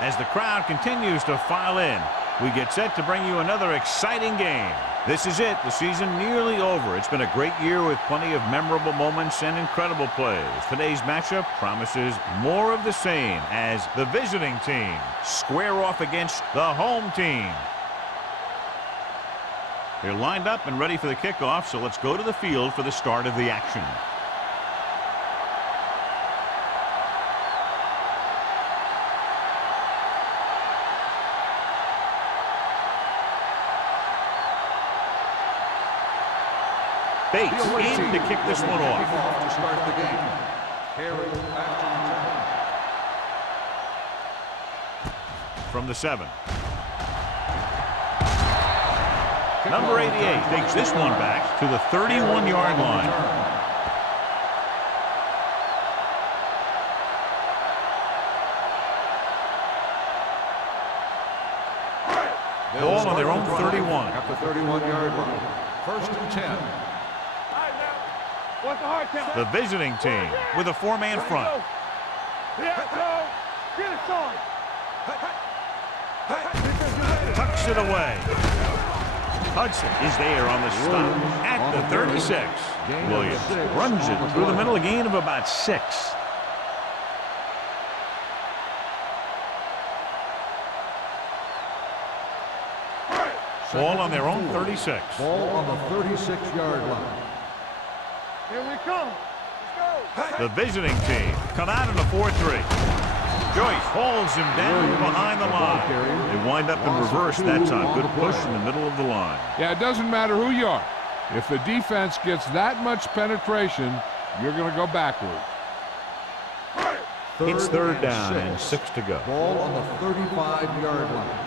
As the crowd continues to file in, we get set to bring you another exciting game. This is it, the season nearly over. It's been a great year with plenty of memorable moments and incredible plays. Today's matchup promises more of the same as the visiting team square off against the home team. They're lined up and ready for the kickoff, so let's go to the field for the start of the action. Bates in to kick this one off. To start the game. Harry back to return. From the 7. Number 88 takes this one back to the 31-yard line. Ball on their own 31. At the 31-yard line. 1st and 10. The visiting team with a 4-man front. Tucks it away. Hudson is there on the stop at the 36. Williams runs it through the middle, a gain of about 6. Ball on their own 36. Ball on the 36-yard line. Here we come. Let's go. The visiting team come out in a 4-3. Joyce hauls him down behind the line. They wind up in reverse. That's a good push in the middle of the line. Yeah, it doesn't matter who you are. If the defense gets that much penetration, you're going to go backward. It's 3rd down and 6 to go. Ball on the 35-yard line.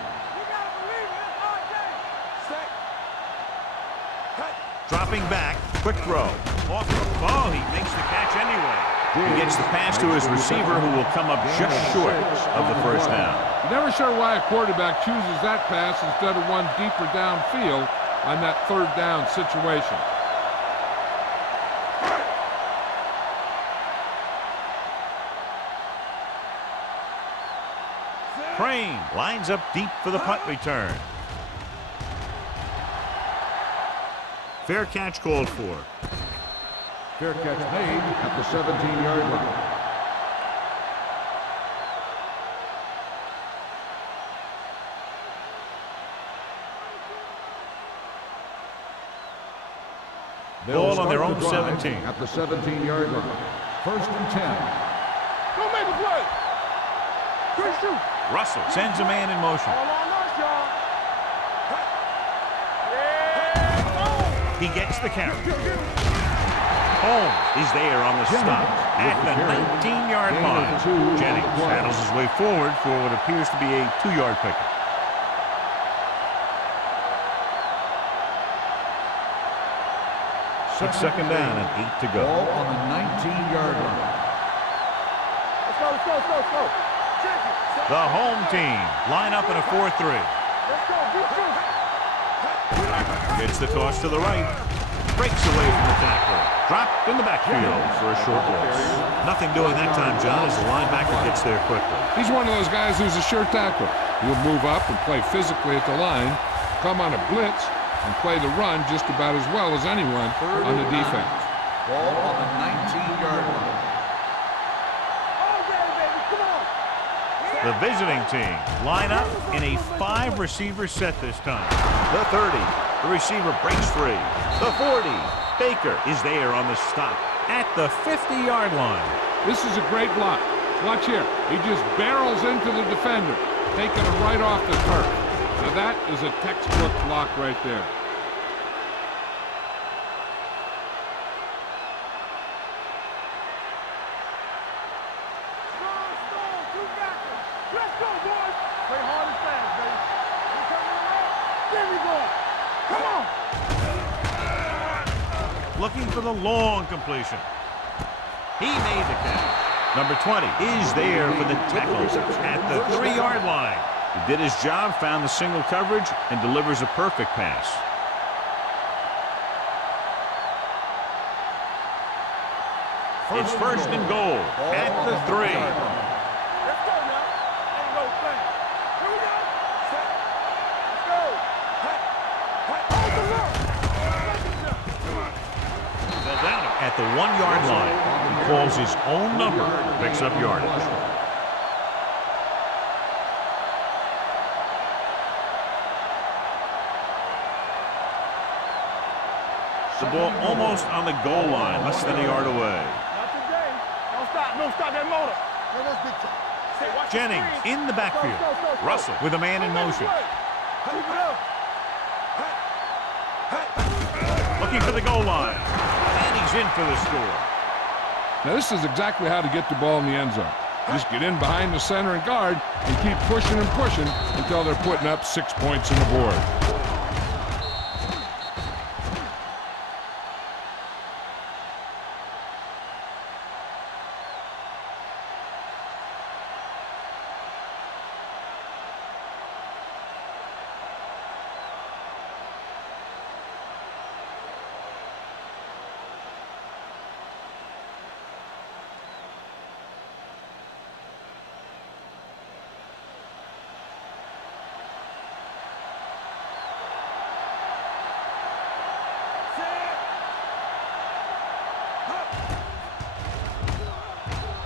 Dropping back, quick throw. Off the ball, he makes the catch anyway. He gets the pass to his receiver, who will come up just short of the 1st down. You're never sure why a quarterback chooses that pass instead of one deeper downfield on that 3rd down situation. Crane lines up deep for the punt return. Fair catch called for. Fair catch made at the 17-yard line. Ball on their own 17. At the 17-yard line. 1st and 10. Go make a play. Quick shoot. Russell sends a man in motion. All on us, y'all. He gets the carry. Holmes is there on the stop at the 19-yard line. Jennings battles his way forward for what appears to be a 2-yard pickup. It's 2nd down and 8 to go. Ball on the 19-yard line. Let's go. Check it. The home team line up in a 4-3. Let's go. Gets the toss to the right. Breaks away from the tackle. Dropped in the backfield for a short loss. Nothing doing that time, John, as the linebacker gets there quickly. He's one of those guys who's a sure tackler. He'll move up and play physically at the line, come on a blitz, and play the run just about as well as anyone on the defense. Ball on the 19-yard line. The visiting team line up in a 5-receiver set this time. The 30. The receiver breaks free. The 40. Baker is there on the stop at the 50-yard line. This is a great block. Watch here. He just barrels into the defender, taking him right off the turf. Now that is a textbook block right there. Let's go, boys. Play hard and fast, baby. There we go. Come on. Looking for the long completion. He made the catch. Number 20 is there for the tackle at the 3-yard line. He did his job, found the single coverage, and delivers a perfect pass. It's 1st and goal at the 3. Let's go now. Ain't no thing. at the 1-yard line. He calls his own number, picks up yardage. The ball almost on the goal line, less than a yard away. Not today. Don't stop that motor. Jennings in the backfield. Russell with a man in motion. Looking for the goal line. And he's in for the score. Now, this is exactly how to get the ball in the end zone. Just get in behind the center and guard and keep pushing and pushing until they're putting up 6 points on the board.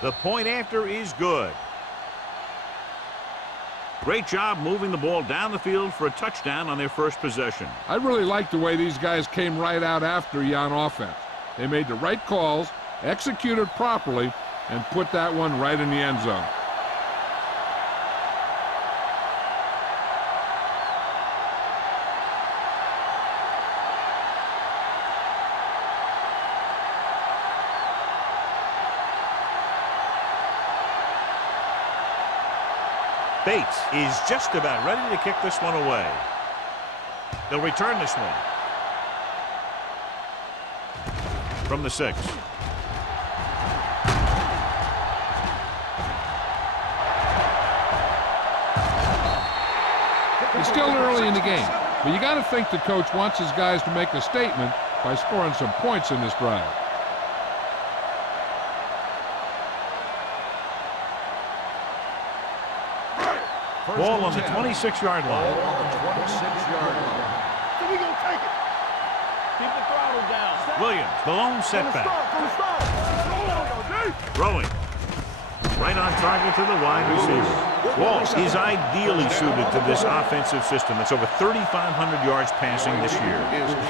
The point after is good. Great job moving the ball down the field for a touchdown on their first possession. I really like the way these guys came right out after you on offense. They made the right calls, executed properly, and put that one right in the end zone. Bates is just about ready to kick this one away. They'll return this one. From the 6. It's still early in the game, but you got to think the coach wants his guys to make a statement by scoring some points in this drive. Ball on the 26-yard line. On the 26-yard line. So we gonna take it. Keep the throttle down. Williams, the lone setback. From the start. Throwing. Right on target to the wide receiver. Walsh is ideally suited to this offensive system that's over 3,500 yards passing this year.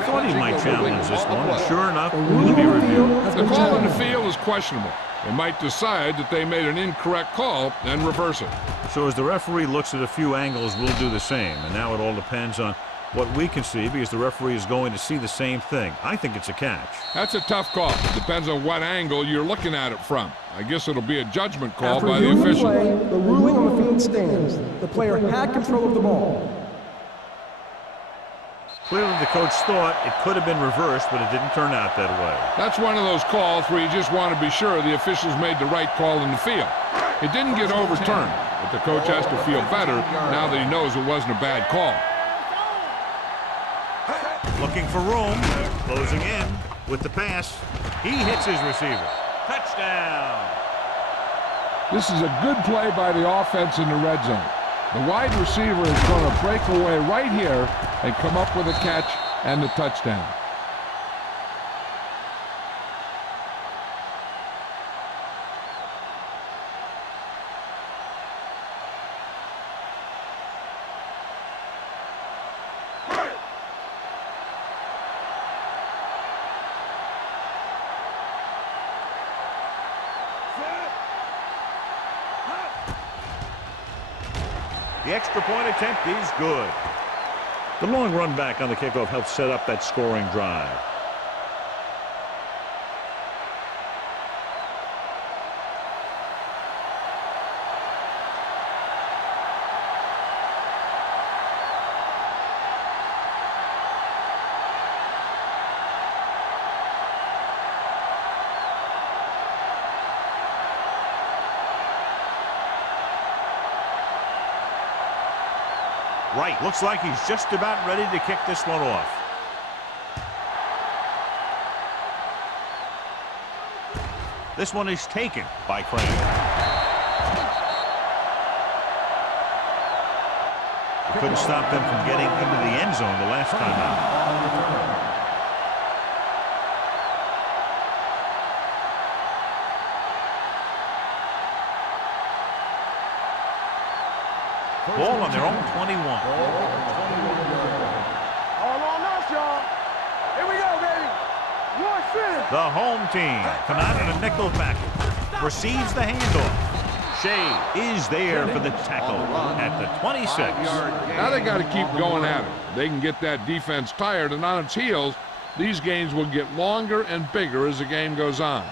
Thought he might challenge this one. Sure enough, it'll be reviewed. The call in the field is questionable. They might decide that they made an incorrect call and reverse it. So as the referee looks at a few angles, we'll do the same. And now it all depends on what we can see, because the referee is going to see the same thing. I think it's a catch. That's a tough call. Depends on what angle you're looking at it from. I guess it'll be a judgment call by the official. The ruling on the field stands. The player had control of the ball. Clearly the coach thought it could have been reversed, but it didn't turn out that way. That's one of those calls where you just want to be sure the officials made the right call in the field. It didn't get overturned, but the coach has to feel better now that he knows it wasn't a bad call. Looking for room, closing in with the pass. He hits his receiver. Touchdown! This is a good play by the offense in the red zone. The wide receiver is going to break away right here and come up with a catch and the touchdown. The extra point attempt is good. The long run back on the kickoff helped set up that scoring drive. Right, looks like he's just about ready to kick this one off. This one is taken by Crane. He couldn't stop them from getting into the end zone the last time out. Ball on their own 21. All on us, y'all. Here we go, baby. The home team come out in a nickel package. Receives the handoff. Shea is there for the tackle at the 26. Now they got to keep going at it. They can get that defense tired and on its heels. These games will get longer and bigger as the game goes on.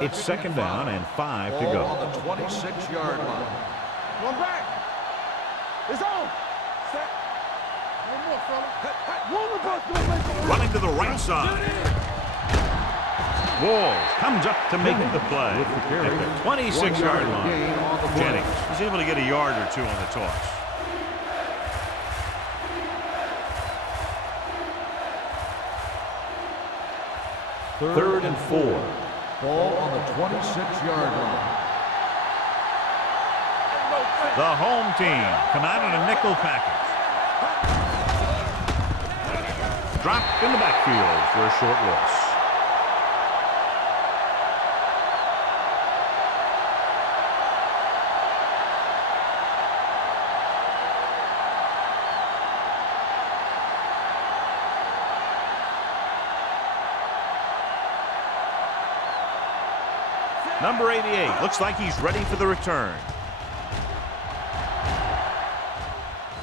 It's second down and 5 to go. On the 26-yard line. One back. It's on. Set. One more, fella. One more. Running to the right side. Walls comes up to make the play at the 26-yard line. Jennings is able to get a yard or two on the toss. Third and 4. Ball on the 26-yard line. The home team come out in a nickel package. Dropped in the backfield for a short loss. Number 88 looks like he's ready for the return.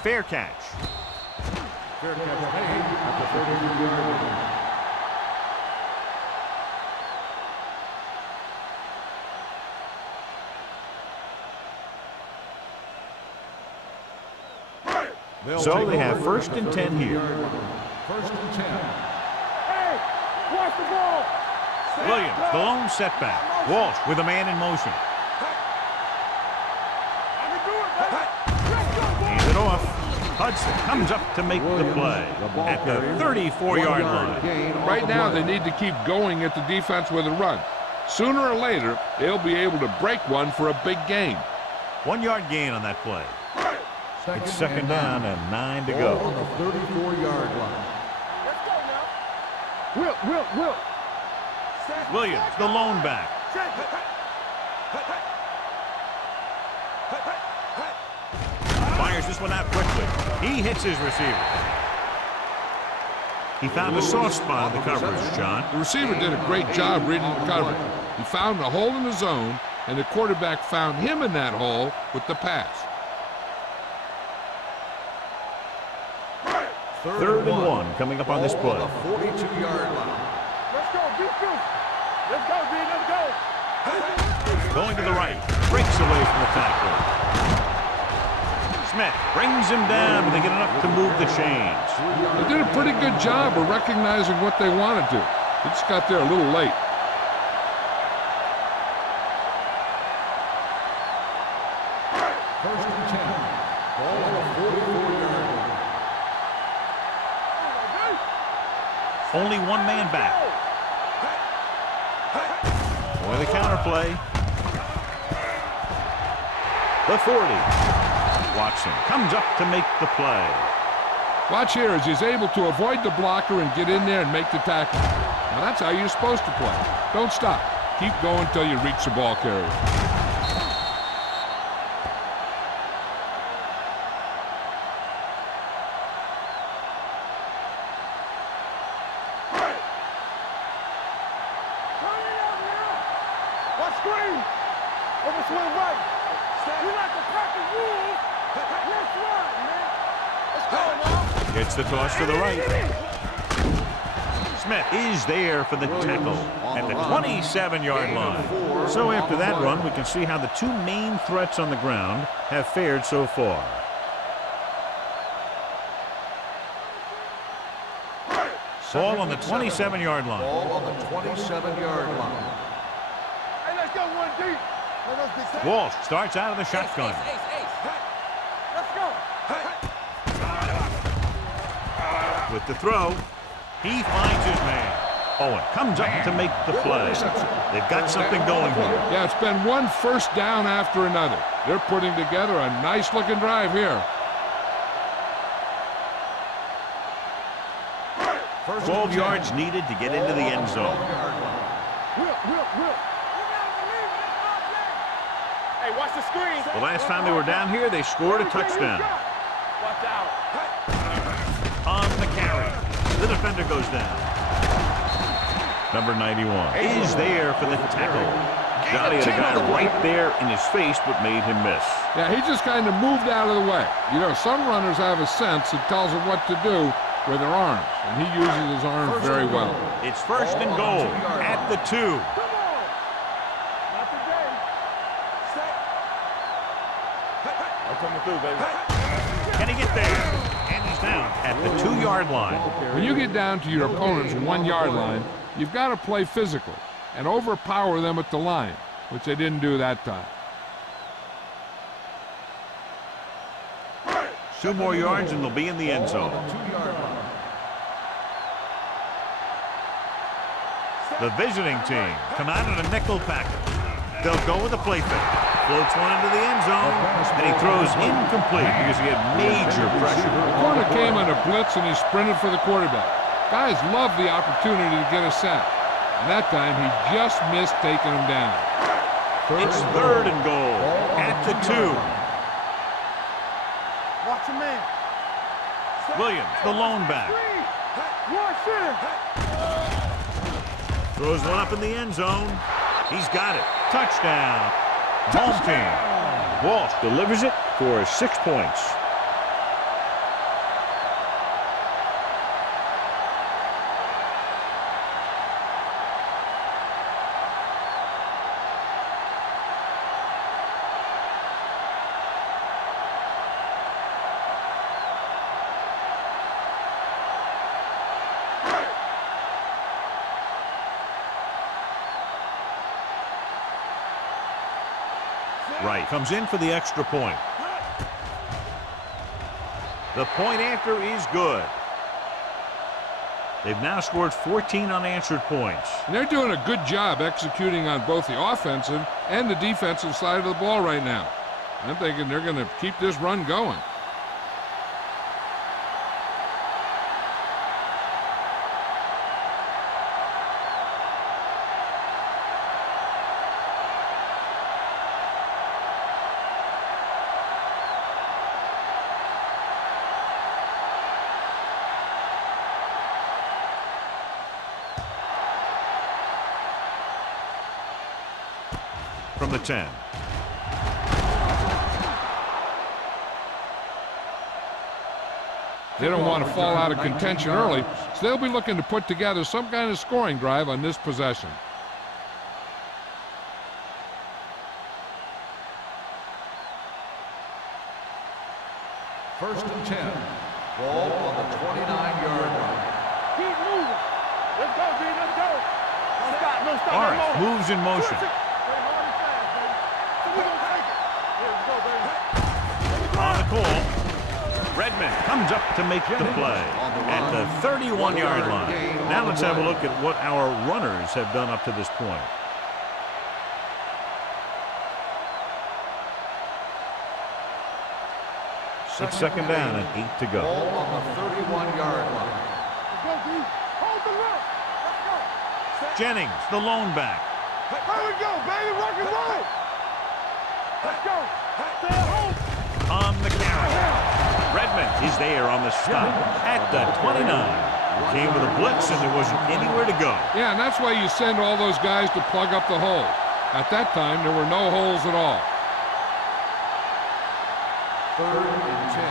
Fair catch. Fair catch made at the 32-yard line. So they have first and 10 here. First and 10. Hey, watch the ball. Williams, the lone setback. Walsh with a man in motion. Hands it off. Hudson comes up to make the play at the 34-yard line. Right now, they need to keep going at the defense with a run. Sooner or later, they'll be able to break one for a big gain. 1 yard gain on that play. It's second down and 9 to go. On the 34-yard line. Let's go now. Will. Williams, the lone back. Fires this one out quickly. He hits his receiver. He found a soft spot in the coverage, John. The receiver did a great job reading the coverage. He found a hole in the zone, and the quarterback found him in that hole with the pass. Third and 1 coming up on this play. On the 42-yard line. Let's go, defense. Let's go, D. Let's go. Going to the right. Breaks away from the tackler. Smith brings him down, but they get enough to move the chains. They did a pretty good job of recognizing what they wanted to. They just got there a little late. First and 10. Ball on the 44-yard line. Only one man back. Boy, the counterplay. The 40. Watson comes up to make the play. Watch here as he's able to avoid the blocker and get in there and make the tackle. Now that's how you're supposed to play. Don't stop. Keep going until you reach the ball carrier. Gets the toss to the right. Smith is there for the tackle at the 27-yard line. So after that run, we can see how the two main threats on the ground have fared so far. Ball on the 27-yard line. Ball on the 27-yard line. Hey, let's go one deep. Walsh starts out of the shotgun. Let's go. With the throw, he finds his man. Owen comes up to make the play. They've got something going here. Yeah, it's been one first down after another. They're putting together a nice-looking drive here. 12 yards needed to get into the end zone. Hey, watch the screen. The last time they were down here, they scored a touchdown. Watch out. On the carry. The defender goes down. Number 91 is there for the tackle. Johnny had a guy right there in his face, but made him miss. Yeah, he just kind of moved out of the way. You know, some runners have a sense that tells them what to do with their arms, and he uses his arms very well. It's first and goal at the 2. Come on. Not today. Set. I'm coming through, baby. Can he get there? And he's down at the 2-yard line. When you get down to your opponent's 1-yard line, you've got to play physically and overpower them at the line, which they didn't do that time. 2 more yards and they'll be in the end zone. The visiting team come out in a nickel package. They'll go with a play fake. Floats one into the end zone, and he throws incomplete because he had major pressure. The corner came on a blitz, and he sprinted for the quarterback. Guys love the opportunity to get a sack. And that time, he just missed taking him down. It's third and goal at the 2. Watch a man. Williams, the lone back. Watch it. Throws one up in the end zone. He's got it. Touchdown. Home team. Walsh delivers it for 6 points. Right, comes in for the extra point. The point after is good. They've now scored 14 unanswered points. And they're doing a good job executing on both the offensive and the defensive side of the ball right now. I'm thinking they're going to keep this run going. From the 10. They don't want to fall out of contention early, so they'll be looking to put together some kind of scoring drive on this possession. First and 10. Ball on the 29-yard line. Keep moving. Let's go, D. Let's go. No stop. No stop. Lawrence moves in motion. On the call, Redmond comes up to make the play at the 31-yard line. Now let's have a look at what our runners have done up to this point. It's second down and 8 to go. Ball on the 31-yard line. Let's go, D. Hold the rock. Let's go. Jennings, the lone back. Here we go, baby. Rock and roll. Let's go. Stay at home. On the carry. Redmond is there on the stop at the 29. Came with a blitz and there wasn't anywhere to go. Yeah, and that's why you send all those guys to plug up the holes. At that time, there were no holes at all. Third and 10.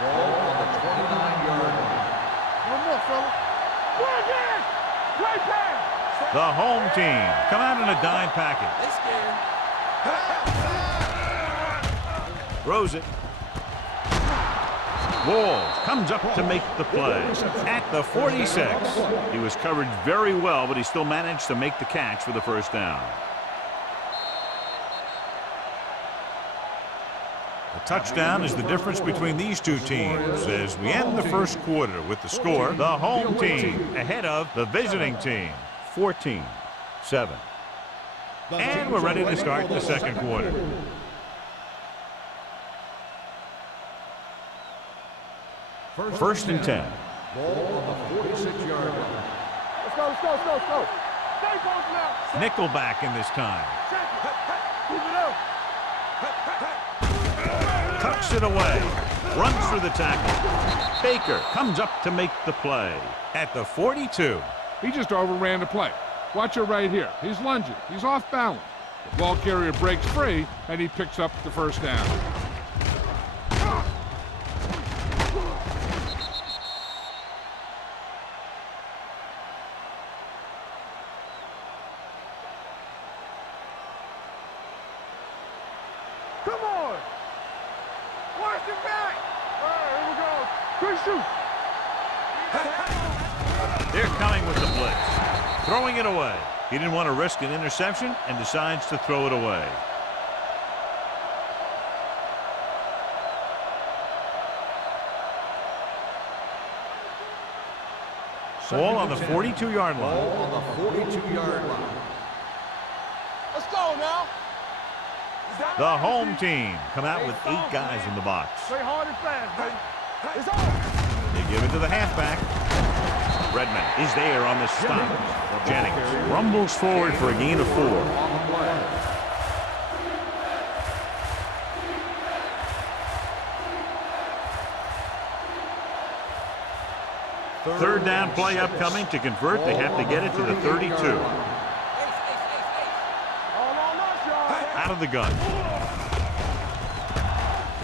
Ball on the 29-yard line. One more, fella. Go again. Play pass. The home team come out in a dime package. They scared. Throws it. Walls comes up to make the play at the 46. He was covered very well, but he still managed to make the catch for the first down. A touchdown is the difference between these two teams as we end the first quarter with the score, the home team ahead of the visiting team, 14-7. And we're ready to start the second quarter. First and 10. Ball on the 46-yard line. Let's go, let's go, let's go, let's go. Stay close now. Nickelback in this time. Check it. Keep it up. Tucks it away. Runs through the tackle. Baker comes up to make the play at the 42. He just overran the play. Watch it right here. He's lunging. He's off balance. The ball carrier breaks free, and he picks up the first down. Come on. Watch it back. All right, here we go. Quick shoot. They're coming with the blitz. Throwing it away. He didn't want to risk an interception and decides to throw it away. Ball on the 42-yard line. Ball on the 42-yard line. Let's go now. The home team come out with 8 guys in the box. Play hard and fast, baby. It's on. They give it to the halfback. Redmond is there on the stop. Jennings rumbles forward for a gain of 4. On the play. Third down play upcoming. To convert, they have to get it to the 32. All on us, y'all. Out of the gun.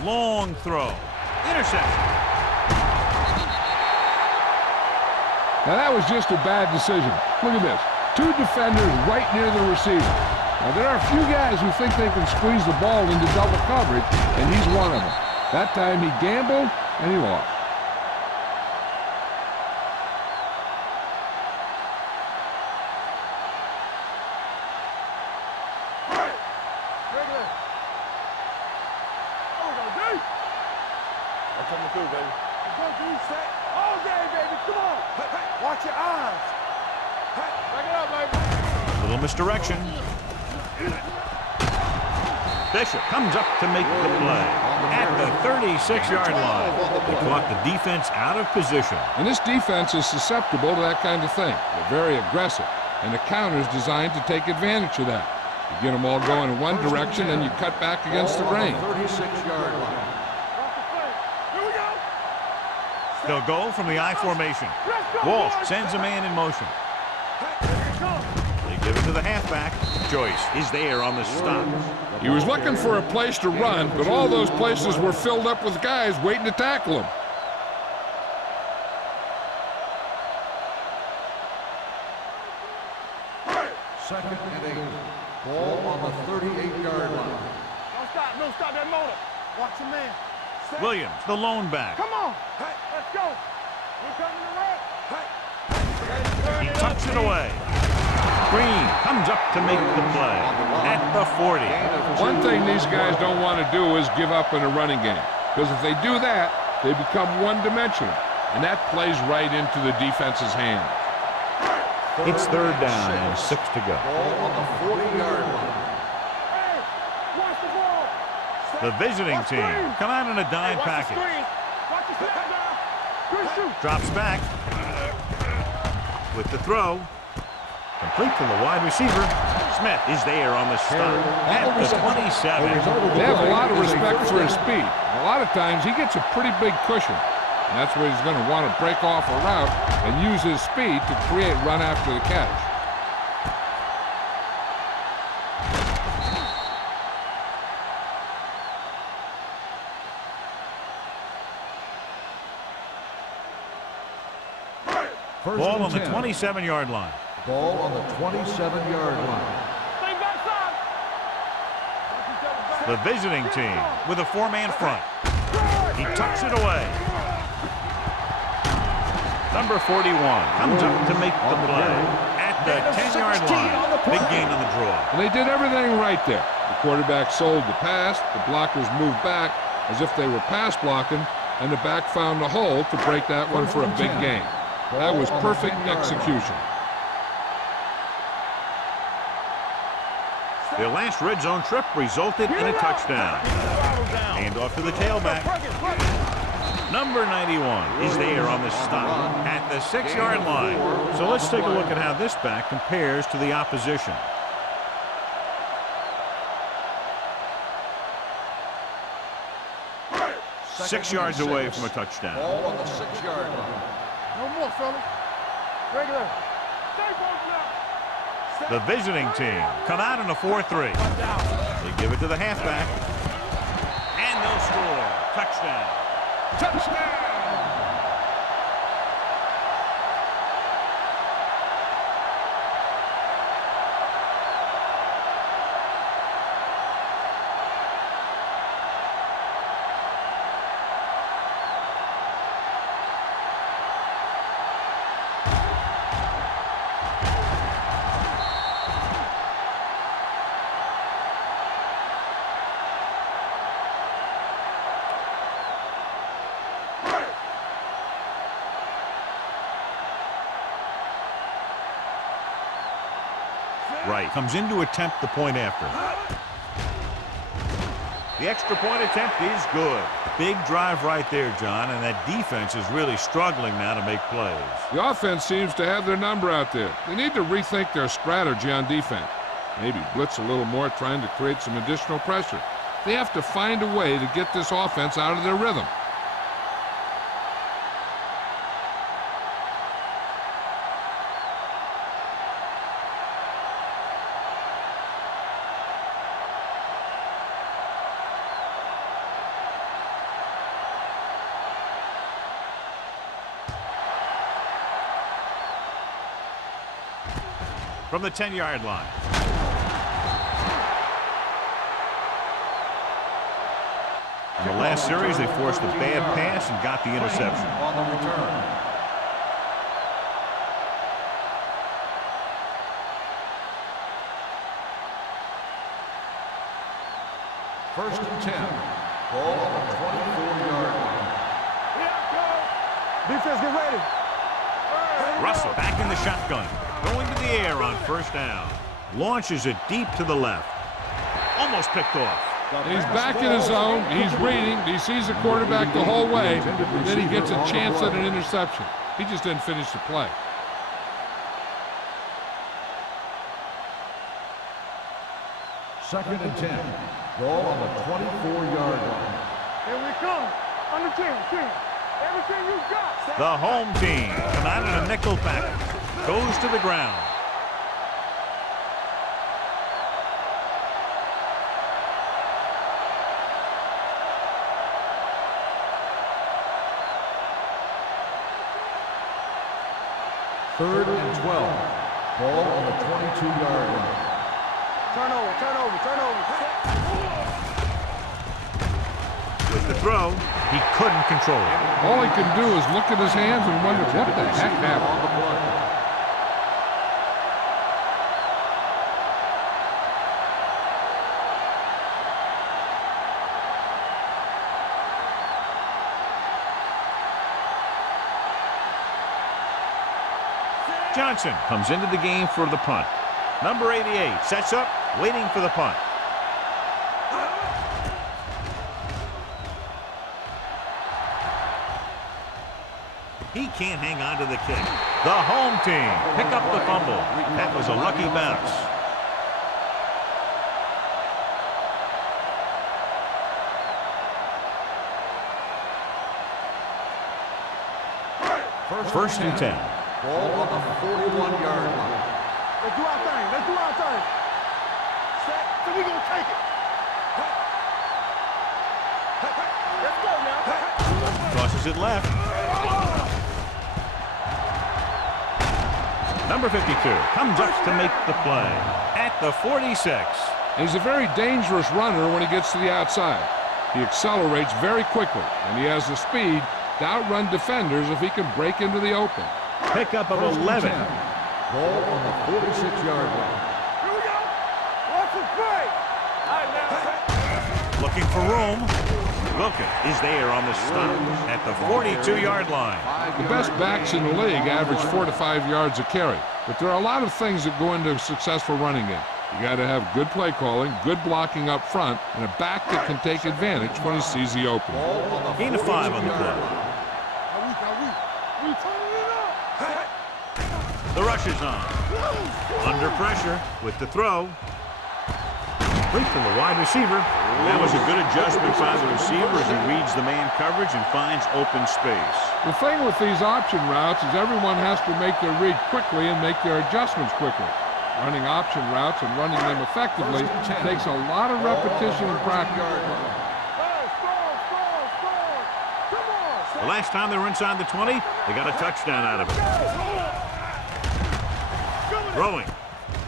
Long throw. Interception. Now, that was just a bad decision. Look at this. 2 defenders right near the receiver. Now, there are a few guys who think they can squeeze the ball into double coverage, and he's one of them. That time he gambled, and he lost. Coming through, baby. Go, dude, set. All day, baby. Come on. Watch your eyes. Back it up, baby. Little misdirection. Bishop comes up to make the play at the 36-yard line. They caught the defense out of position. And this defense is susceptible to that kind of thing. They're very aggressive, and the counter is designed to take advantage of that. You get them all going in one direction, and you cut back against the grain. 36-yard line. They'll go from the I formation. Walsh sends a man in motion. They give it to the halfback. Joyce is there on the stop. He was looking for a place to run, but all those places were filled up with guys waiting to tackle him. Second and 8. Ball on the 38-yard line. Don't stop that motor. Watch your man. Williams, the lone back. Come on. Let's go. We're coming to run. He tucks it away. Green comes up to make the play at the 40. One thing these guys don't want to do is give up in a running game, because if they do that, they become one-dimensional, and that plays right into the defense's hand. It's third down and 6 to go. Ball on the 40-yard line. Hey, watch the ball. The visiting team come out in a dime package. Watch the snap now. Good shoot. Drops back with the throw. Complete to the wide receiver. Smith is there on the stop at the 27. They have a lot of respect for his speed. A lot of times he gets a pretty big cushion, and that's where he's going to want to break off a route and use his speed to create run after the catch. Ball on the 27-yard line. Ball on the 27-yard line. Stay backside. The visiting team with a 4-man front. He tucks it away. Number 41 comes up to make the play at the 10-yard line. Big gain on the draw. And they did everything right there. The quarterback sold the pass, the blockers moved back as if they were pass blocking, and the back found a hole to break that one for a big gain. That was perfect execution. Their last red zone trip resulted in a touchdown. Hand off to the tailback. Number 91 is there on the stop at the 6-yard line. So let's take a look at how this back compares to the opposition. 6 yards away from a touchdown. Ball on the 6-yard line. No more, fellas. Regular. Stay both now. The visiting team come out in a 4-3. They give it to the halfback. And they'll score. Touchdown. Touchdown! Right, comes in to attempt the point after. The extra point attempt is good. Big drive right there, John, and that defense is really struggling now to make plays. The offense seems to have their number out there. They need to rethink their strategy on defense. Maybe blitz a little more, trying to create some additional pressure. They have to find a way to get this offense out of their rhythm. From the 10-yard line. In the last series, they forced a bad pass and got the interception. On the return. First and 10. Ball on the 24-yard line. Defense, get ready. Russell back in the shotgun. Going to the air on first down. Launches it deep to the left. Almost picked off. He's back in his zone. He's reading. He sees the quarterback the whole way. And then he gets a chance at an interception. He just didn't finish the play. Second and 10. Ball on the 24-yard line. Here we come. On the 10. Everything you got. The home team come out in a nickel package. Goes to the ground. Third and 12. Ball on the 22-yard line. Turnover. With the throw, he couldn't control it. All he can do is look at his hands and wonder what the heck happened. On the play. Johnson comes into the game for the punt. Number 88 sets up, waiting for the punt. He can't hang on to the kick. The home team pick up the fumble. That was a lucky bounce. First and 10. Ball on the 41-yard line. Let's do our thing. Set. So we gonna take it. Let's go now. Tosses it left. Number 52 comes up to make the play at the 46. He's a very dangerous runner when he gets to the outside. He accelerates very quickly, and he has the speed to outrun defenders if he can break into the open. Pickup of 11. Ball on the 46-yard line. Here we go. Watch the play. All right, now. Looking for room. Wilkins is there on the stop at the 42-yard line. The best backs in the league average 4 to 5 yards a carry, but there are a lot of things that go into a successful running game. You got to have good play calling, good blocking up front, and a back that can take advantage when he sees the opening. Gain of 5 on the play. We turning it up. The rush is on. Under pressure with the throw. Complete to the wide receiver. That was a good adjustment by the receiver as he reads the man coverage and finds open space. The thing with these option routes is everyone has to make their read quickly and make their adjustments quickly. Running option routes and running them effectively takes a lot of repetition and practice. The last time they were inside the 20, they got a touchdown out of it. Throwing.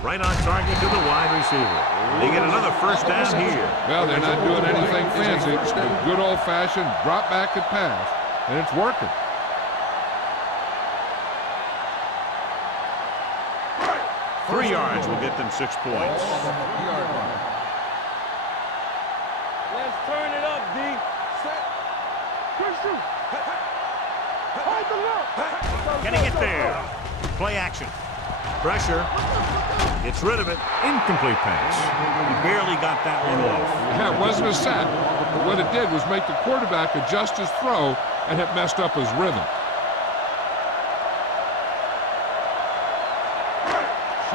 Right on target to the wide receiver. They get another first down here. Well, they're not doing anything fancy. It's a good old-fashioned drop back and pass, and it's working. Three yards will get them 6 points. Let's turn it up, D. Set. Christian. Hold the look. Getting it there. Play action. Pressure. Gets rid of it. Incomplete pass. He barely got that one off. Yeah, it wasn't a set, but what it did was make the quarterback adjust his throw, and it messed up his rhythm.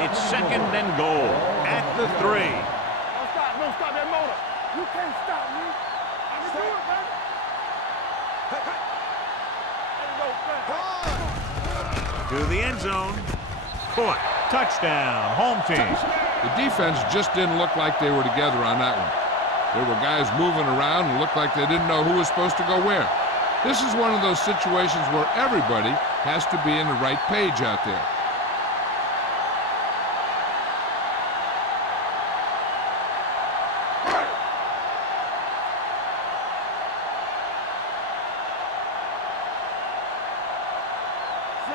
It's second and goal at the 3. Don't stop that motor. You can't stop me. I can do it, man. To the end zone. Caught. Touchdown. Home team. The defense just didn't look like they were together on that one. There were guys moving around and looked like they didn't know who was supposed to go where. This is one of those situations where everybody has to be in the right page out there.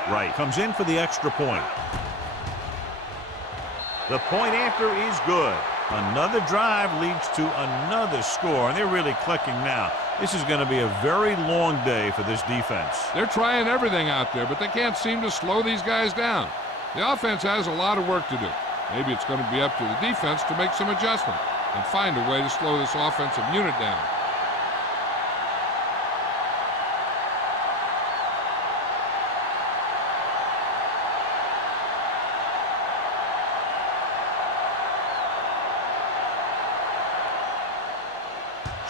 Right. Comes in for the extra point. The point after is good. Another drive leads to another score, and they're really clicking now. This is going to be a very long day for this defense. They're trying everything out there, but they can't seem to slow these guys down. The offense has a lot of work to do. Maybe it's going to be up to the defense to make some adjustment and find a way to slow this offensive unit down.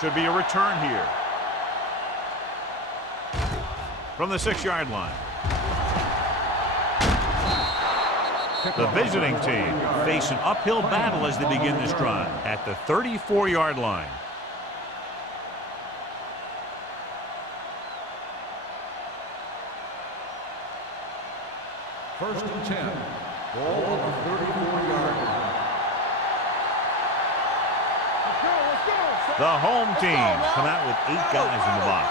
Should be a return here. From the 6-yard line. The visiting team face an uphill battle as they begin this drive at the 34-yard line. First and 10. Ball on the 34-yard line. The home team come out with 8 guys in the box.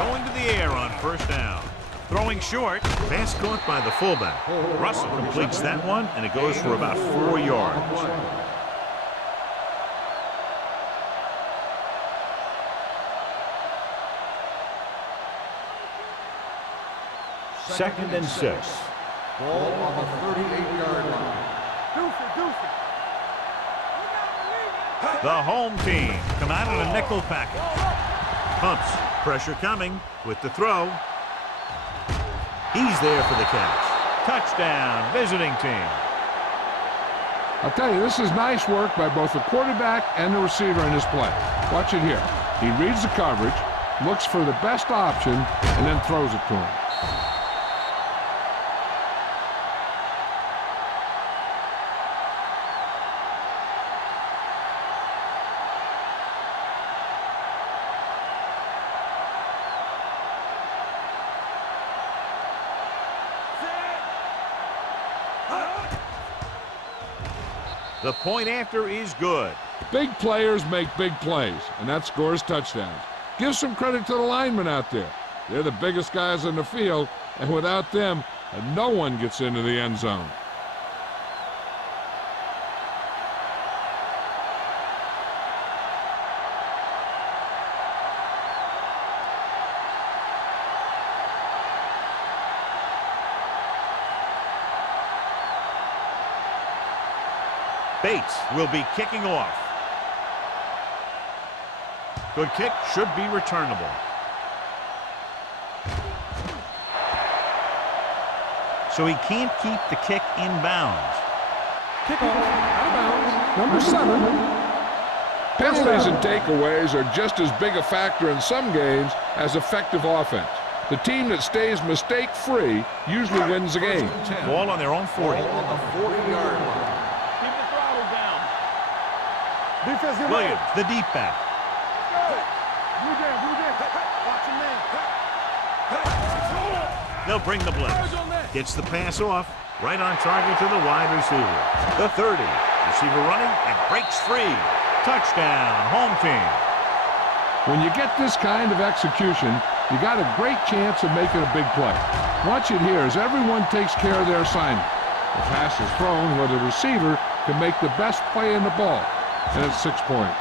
Going to the air on first down. Throwing short. Pass caught by the fullback. Russell completes that one, and it goes for about 4 yards. Second and 6. Ball on the 38-yard line. The home team come out in a nickel package. Pumps. Pressure coming with the throw. He's there for the catch. Touchdown, visiting team. I'll tell you, this is nice work by both the quarterback and the receiver in this play. Watch it here. He reads the coverage, looks for the best option, and then throws it to him. The point after is good. Big players make big plays, and that scores touchdowns. Give some credit to the linemen out there. They're the biggest guys in the field, and without them, no one gets into the end zone. Bates will be kicking off. Good kick, should be returnable. So he can't keep the kick in bounds. Kickoff out of bounds. Number 7. Penalties and takeaways are just as big a factor in some games as effective offense. The team that stays mistake-free usually wins the game. Ball on their own 40. Ball on the 40-yard line. Keep the throttle down. Defense, get ready. Williams, the deep back. Blue down, blue down. Watch your man. They'll bring the blitz. Gets the pass off. Right on target to the wide receiver. The 30. Receiver running and breaks free. Touchdown, home team. When you get this kind of execution, you got a great chance of making a big play. Watch it here as everyone takes care of their assignment. The pass is thrown where the receiver can make the best play in the ball, and it's 6 points.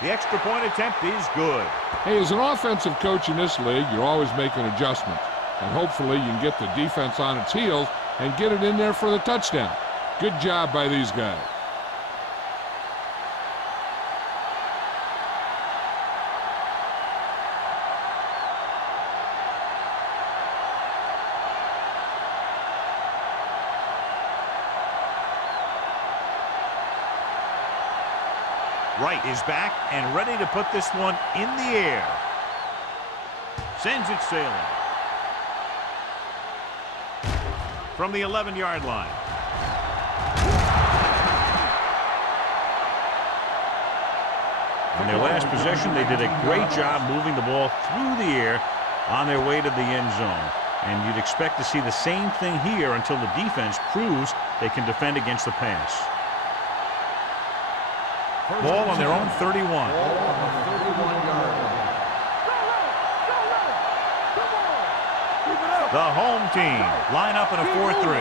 The extra point attempt is good. Hey, as an offensive coach in this league, you're always making adjustments. And hopefully you can get the defense on its heels and get it in there for the touchdown. Good job by these guys. Wright is back and ready to put this one in the air. Sends it sailing. From the 11-yard line. On their last possession, they did a great job moving the ball through the air on their way to the end zone. And you'd expect to see the same thing here until the defense proves they can defend against the pass. Ball on their own 31. Ball on the 31-yard line. The home team line up in a 4-3.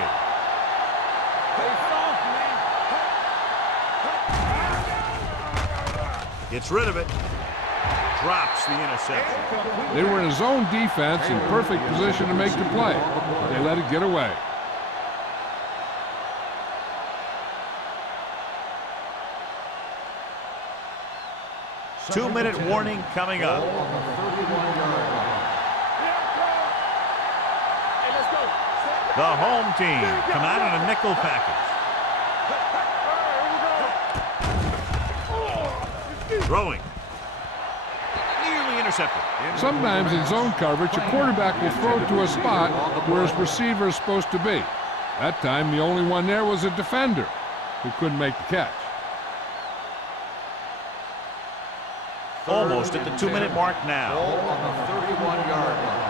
Gets rid of it. Drops the interception. They were in a zone defense in perfect position to make the play, but they let it get away. Two-minute warning coming up. Ball on the 31-yard line. The home team come out in a nickel package. Throwing. Nearly intercepted. Sometimes in zone coverage, a quarterback will throw to a spot where his receiver is supposed to be. That time, the only one there was a defender who couldn't make the catch. Almost at the 2-minute mark now. Ball on the 31-yard line.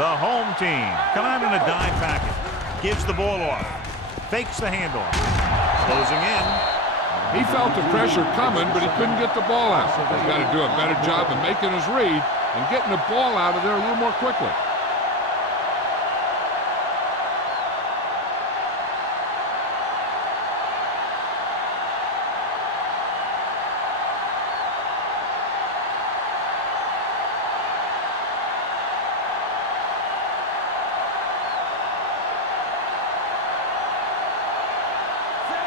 The home team come out in a dime package. Gives the ball off. Fakes the handoff. Closing in. He felt the pressure coming, but he couldn't get the ball out. He's got to do a better job of making his read and getting the ball out of there a little more quickly.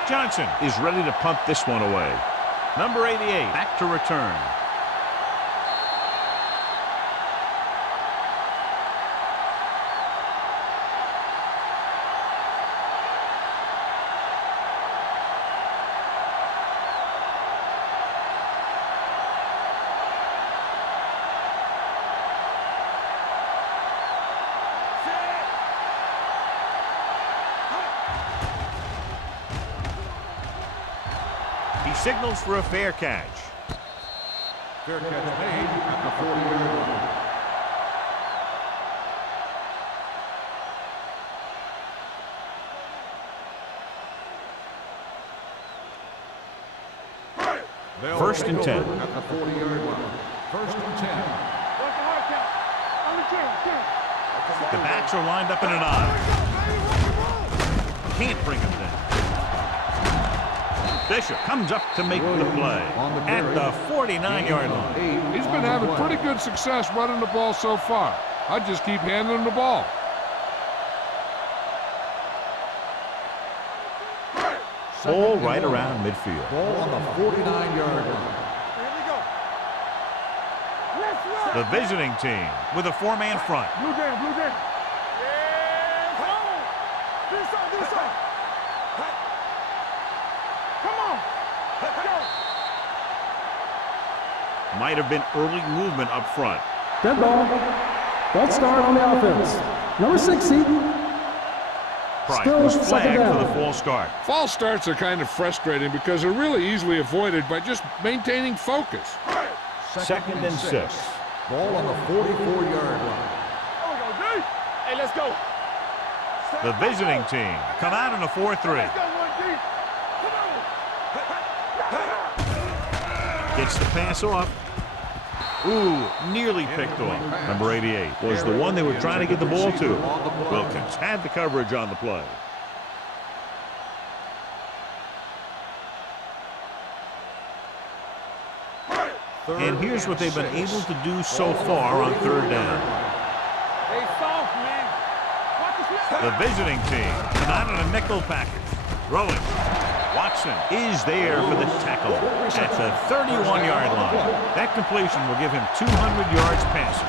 Johnson is ready to punt this one away. Number 88 back to return. Signals for a fair catch. Fair catch made at the 40-yard line. They'll 1st and take 10. over at the 40-yard line. 1st and 10. The backs are lined up in an I. Can't bring him down. Bishop comes up to make the play at the 49-yard line. He's been having pretty good success running the ball so far. I'd just keep handing him the ball. Ball right around midfield. Ball on the 49-yard line. The visiting team with a 4-man front. Blue jam, blue jam. Yeah, come on. This side. Come on. Let's go. Might have been early movement up front. Dead ball. Ball start on the offense. Number 60. Price Still was second flagged down. for the false start. False starts are kind of frustrating because they're really easily avoided by just maintaining focus. 2nd and 6. Ball on the 44-yard line. Hey, let's go. The visiting team come out in a 4-3. Let's go, 1D. Come on. Gets the pass off. Ooh, nearly picked off. Number 88 was the one they were trying to get the ball to. Wilkins had the coverage on the play. And here's what they've been able to do so far on 3rd down. Hey, soft, man. Watch the snap. The visiting team come out in a nickel package. Rolling. Watson is there for the tackle at the 31-yard line. That completion will give him 200 yards passing.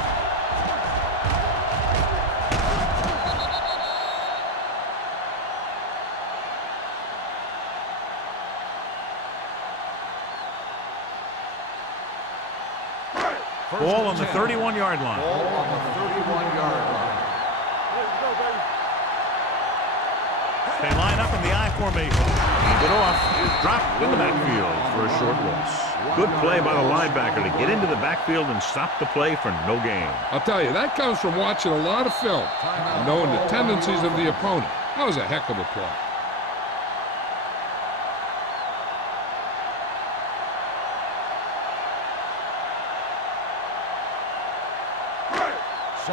Ball on the 31-yard line. Ball on the 31-yard line. Let's go, baby. They line up in the I formation. Hand it off. Dropped in the backfield for a short loss. Good play by the linebacker to get into the backfield and stop the play for no gain. I'll tell you, that comes from watching a lot of film and knowing the tendencies of the opponent. That was a heck of a play.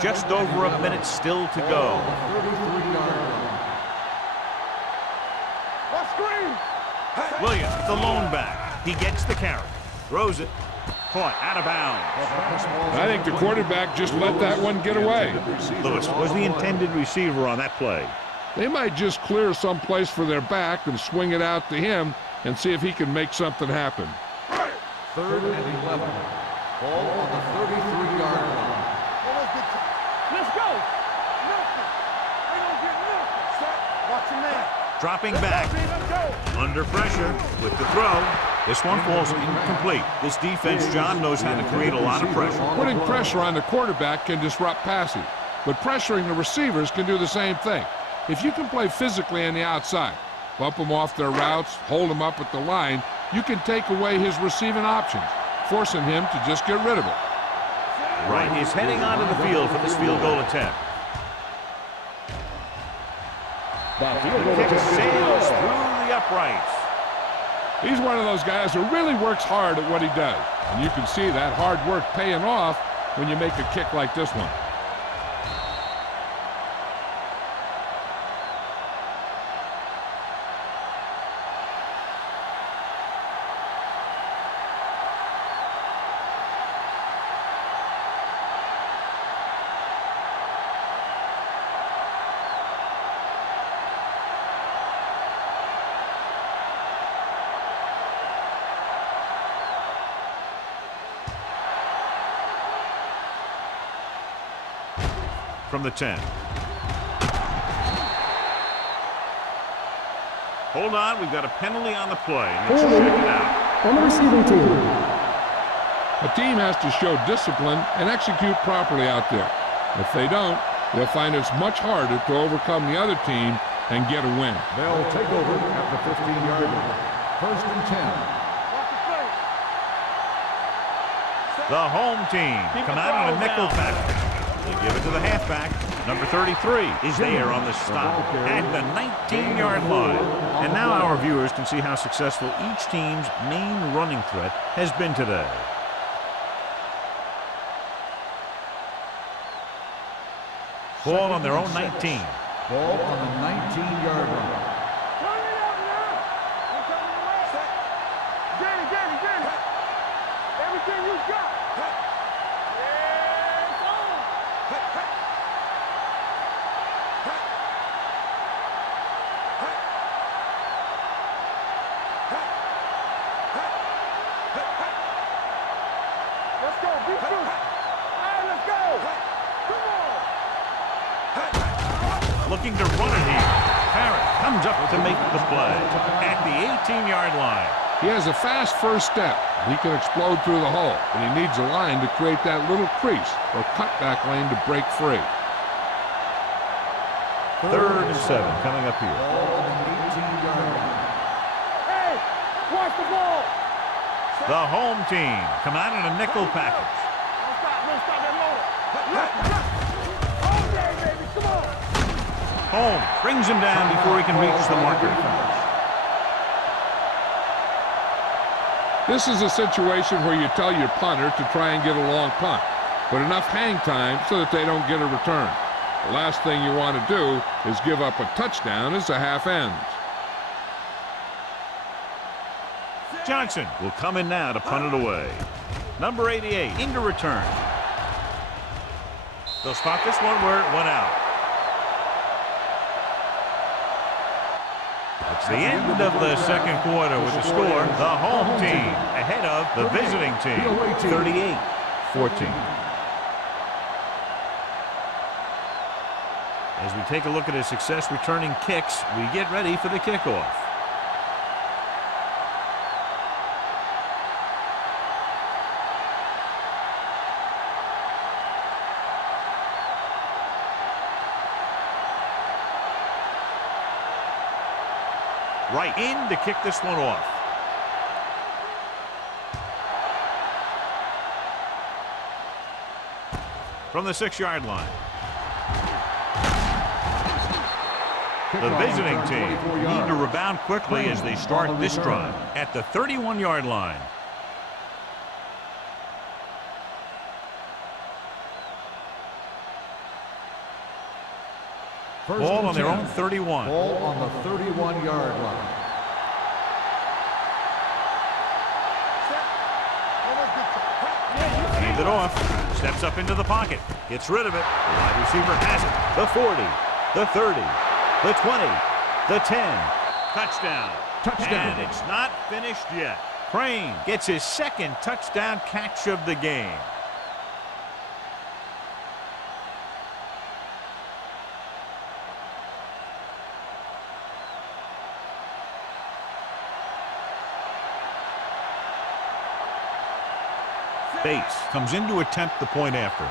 Just over a minute still to go. 33-yard line. What screen? Williams, the lone back. He gets the carry. Throws it. Caught out of bounds. I think the quarterback just let that one get away. Lewis was the intended receiver on that play. They might just clear some place for their back and swing it out to him and see if he can make something happen. 3rd and 11. Ball on the 33-yard line. Let's go. Nothing. Ain't gonna get nothing. Set. Watch your man. Dropping back. Let's go. Under pressure with the throw. This one falls incomplete. This defense, John, knows how to create a lot of pressure. Putting pressure on the quarterback can disrupt passing, but pressuring the receivers can do the same thing. If you can play physically on the outside, bump them off their routes, hold them up at the line, you can take away his receiving options, forcing him to just get rid of it. Wright is heading onto the field for this field goal attempt. That The kick sails through the uprights. He's one of those guys who really works hard at what he does. And you can see that hard work paying off when you make a kick like this one. From the 10. Hold on, we've got a penalty on the play. Let's check it out. On the receiving team. A team has to show discipline and execute properly out there. If they don't, they'll find it's much harder to overcome the other team and get a win. They'll take over at the 15-yard line. 1st and 10. Watch the play. The home team come out in a nickel package. They give it to the halfback. Number 33 is there on the stop at the 19-yard line. And now our viewers can see how successful each team's main running threat has been today. Ball on their own 19. Ball on the 19-yard line. Everything you got. Let's go, be true. All right, let's go. Come on. Looking to run it here. Parrott comes up to make the play at the 18-yard line. He has a fast first step. He can explode through the hole, and he needs a line to create that little crease or cutback lane to break free. 3rd and 7 coming up here. Ball on the 18-yard line. Hey, watch the ball. The home team come out in a nickel package. Don't stop that motor. All day, baby, come on. Holmes brings him down before he can reach the marker. This is a situation where you tell your punter to try and get a long punt, but enough hang time so that they don't get a return. The last thing you want to do is give up a touchdown as the half ends. Johnson will come in now to punt it away. Number 88 into return. They'll spot this one where it went out. It's the end of the second quarter with the score. The home team ahead of the visiting team, 38-14. As we take a look at his success returning kicks, we get ready for the kickoff. Right in to kick this one off. From the 6-yard line. The visiting team need to rebound quickly as they start this drive at the 31-yard line. Ball on their own 31. Ball on the 31-yard line. Hands it off. Steps up into the pocket. Gets rid of it. The wide receiver has it. The 40. The 30. The 20. The 10. Touchdown. And it's not finished yet. Crane gets his second touchdown catch of the game. Bates comes in to attempt the point after.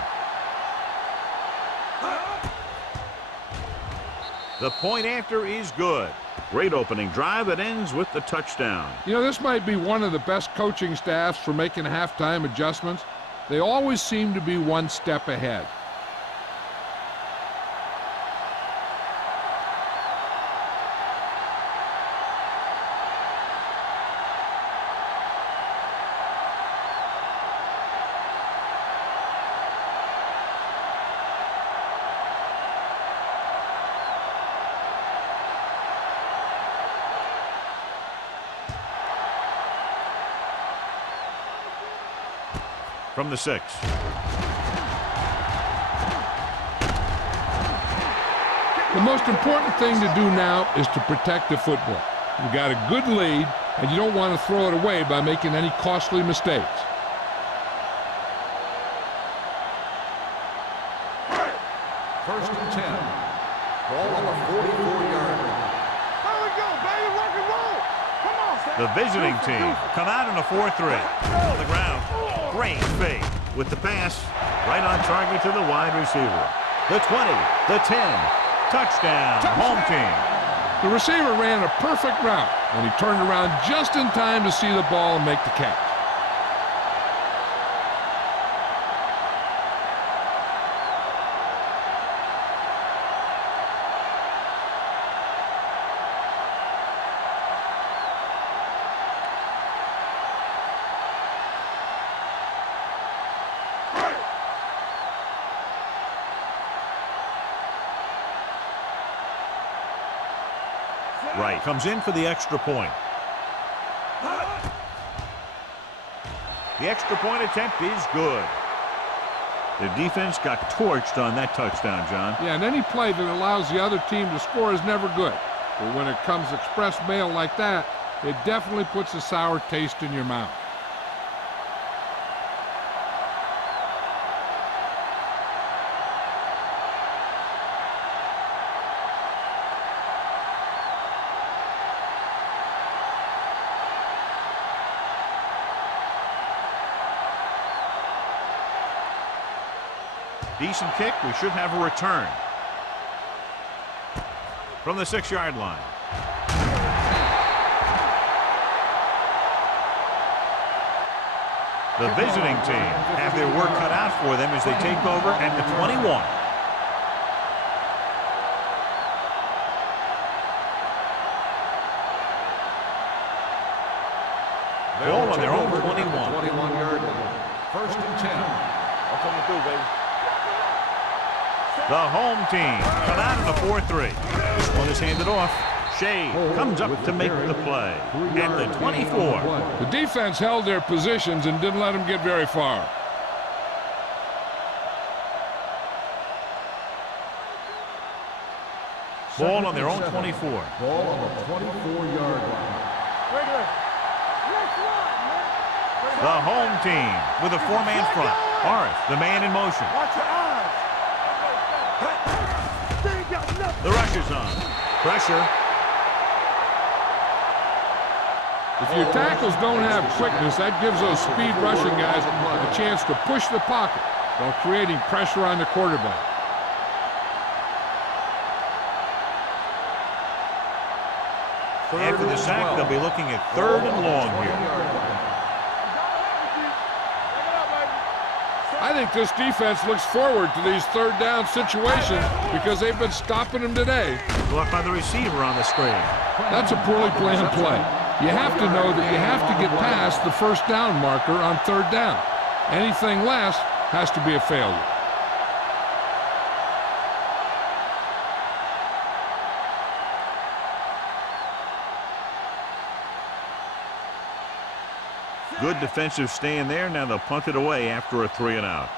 The point after is good. Great opening drive that ends with the touchdown. You know, this might be one of the best coaching staffs for making halftime adjustments. They always seem to be one step ahead. From the 6. The most important thing to do now is to protect the football. You've got a good lead, and you don't want to throw it away by making any costly mistakes. First and 10. Ball on the 44-yard line. There we go, baby, rock and roll. Come on, Sam. The visiting team come out in a 4-3. On the ground. Great fake with the pass right on target to the wide receiver. The 20, the 10, touchdown, home team. The receiver ran a perfect route, and he turned around just in time to see the ball and make the catch. Right. Comes in for the extra point. The extra point attempt is good. The defense got torched on that touchdown, John. Yeah, and any play that allows the other team to score is never good. But when it comes express mail like that, it definitely puts a sour taste in your mouth. Decent kick. We should have a return. From the 6-yard line. The visiting team have their work cut out for them as they take over at the 21. Ball on their own 21. 21-yard line. First and 10. I'm coming through, baby. The home team come out of the 4-3. This one is handed off. Shea comes up to make the play at the 24. The defense held their positions and didn't let them get very far. Ball on their own 24. Ball on the 24-yard line. The home team with a 4-man front. Horace, the man in motion. Watch your eyes. They ain't got nothing. The rush is on. Pressure. If your tackles don't have quickness, that gives those speed rushing guys a chance to push the pocket while creating pressure on the quarterback. After the sack, they'll be looking at 3rd and long here. I think this defense looks forward to these 3rd down situations because they've been stopping them today. Blocked by the receiver on the screen. That's a poorly planned play. You have to know that you have to get past the 1st down marker on 3rd down. Anything less has to be a failure. Good defensive stand there. Now they'll punt it away after a 3-and-out.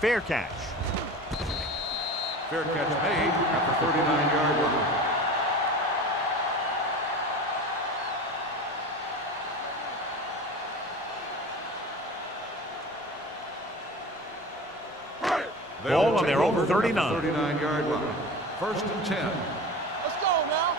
Fair catch. Fair catch made at the 39-yard line. Ball on their own 39. 39-yard line. First and 10. Let's go now.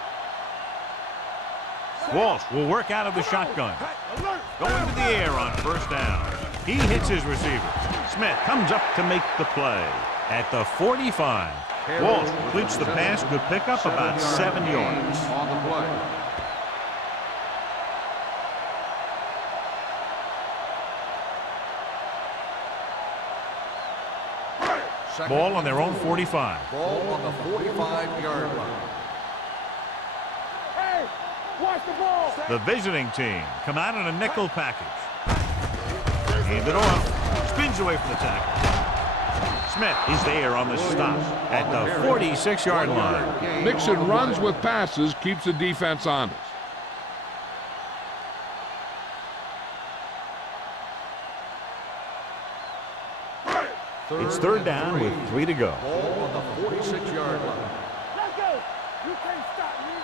Walsh will work out of the shotgun. Alert. Going to the air on 1st down. He hits his receiver. Smith comes up to make the play at the 45. Walsh completes the pass. Good pickup, about 7 yards. On the play. Ball on their own 45. Ball on the 45-yard line. Hey, watch the ball. The visiting team come out in a nickel package. Hand it off. Spins away from the tackle. Smith is there on the stop at the 46-yard line. Mixing runs with passes keeps the defense honest. It's 3rd down with 3 to go. Ball on the 46-yard line. Let's go. You can't stop me.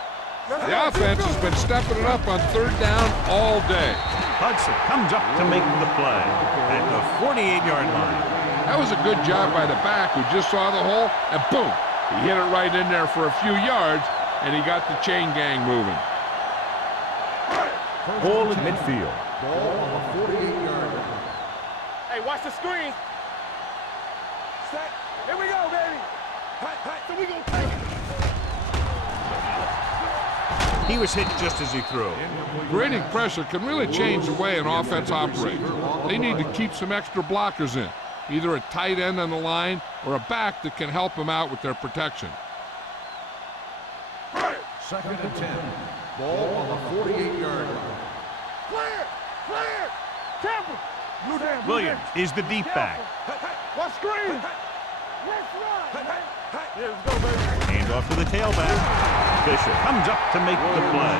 The offense has been stepping it up on 3rd down all day. Hudson comes up to make the play at the 48-yard line. That was a good job by the back who just saw the hole, and boom, he hit it right in there for a few yards, and he got the chain gang moving. Ball at midfield. Ball on the 48-yard line. Hey, watch the screen. Set. Here we go, baby. So we gonna take it. He was hit just as he threw. Creating pressure can really change the way an offense operates. They need to keep some extra blockers in, either a tight end on the line or a back that can help them out with their protection. 2nd and 10. Ball on the 48-yard line. Clear. Clear. Campbell. Blue down. Williams is the deep back. What screen? Let's run. Yeah, let's go, baby. Hand off to the tailback. Bishop comes up to make the play.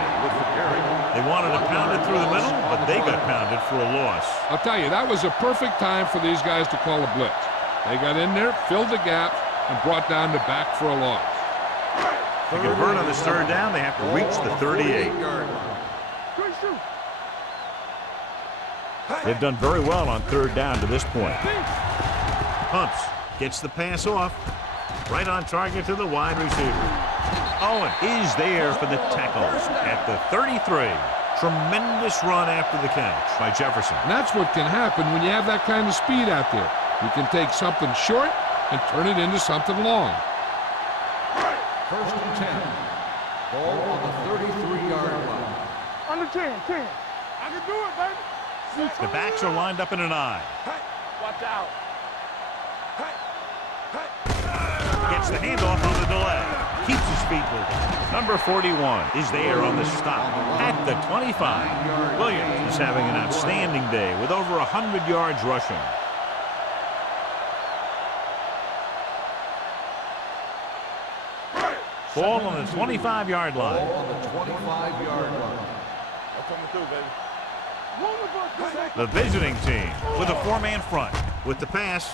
They wanted to pound it through the middle, but they got pounded for a loss. I'll tell you, that was a perfect time for these guys to call a blitz. They got in there, filled the gaps, and brought down the back for a loss. To convert on this third down, they have to reach the 38. They've done very well on third down to this point. Hunts gets the pass off. Right on target to the wide receiver. Owen is there for the tackles at the 33. Tremendous run after the catch by Jefferson. And that's what can happen when you have that kind of speed out there. You can take something short and turn it into something long. First and 10. Ball on the 33-yard line. Under 10. I can do it, baby. The backs are lined up in an I. Watch out. Gets the handoff on the delay. Keeps his feet moving. Number 41 is there on the stop at the 25. Williams is having an outstanding day with over 100 yards rushing. Ball on the 25-yard line. Ball on the 25-yard line. I'm coming through, baby. The visiting team with a four-man front. With the pass,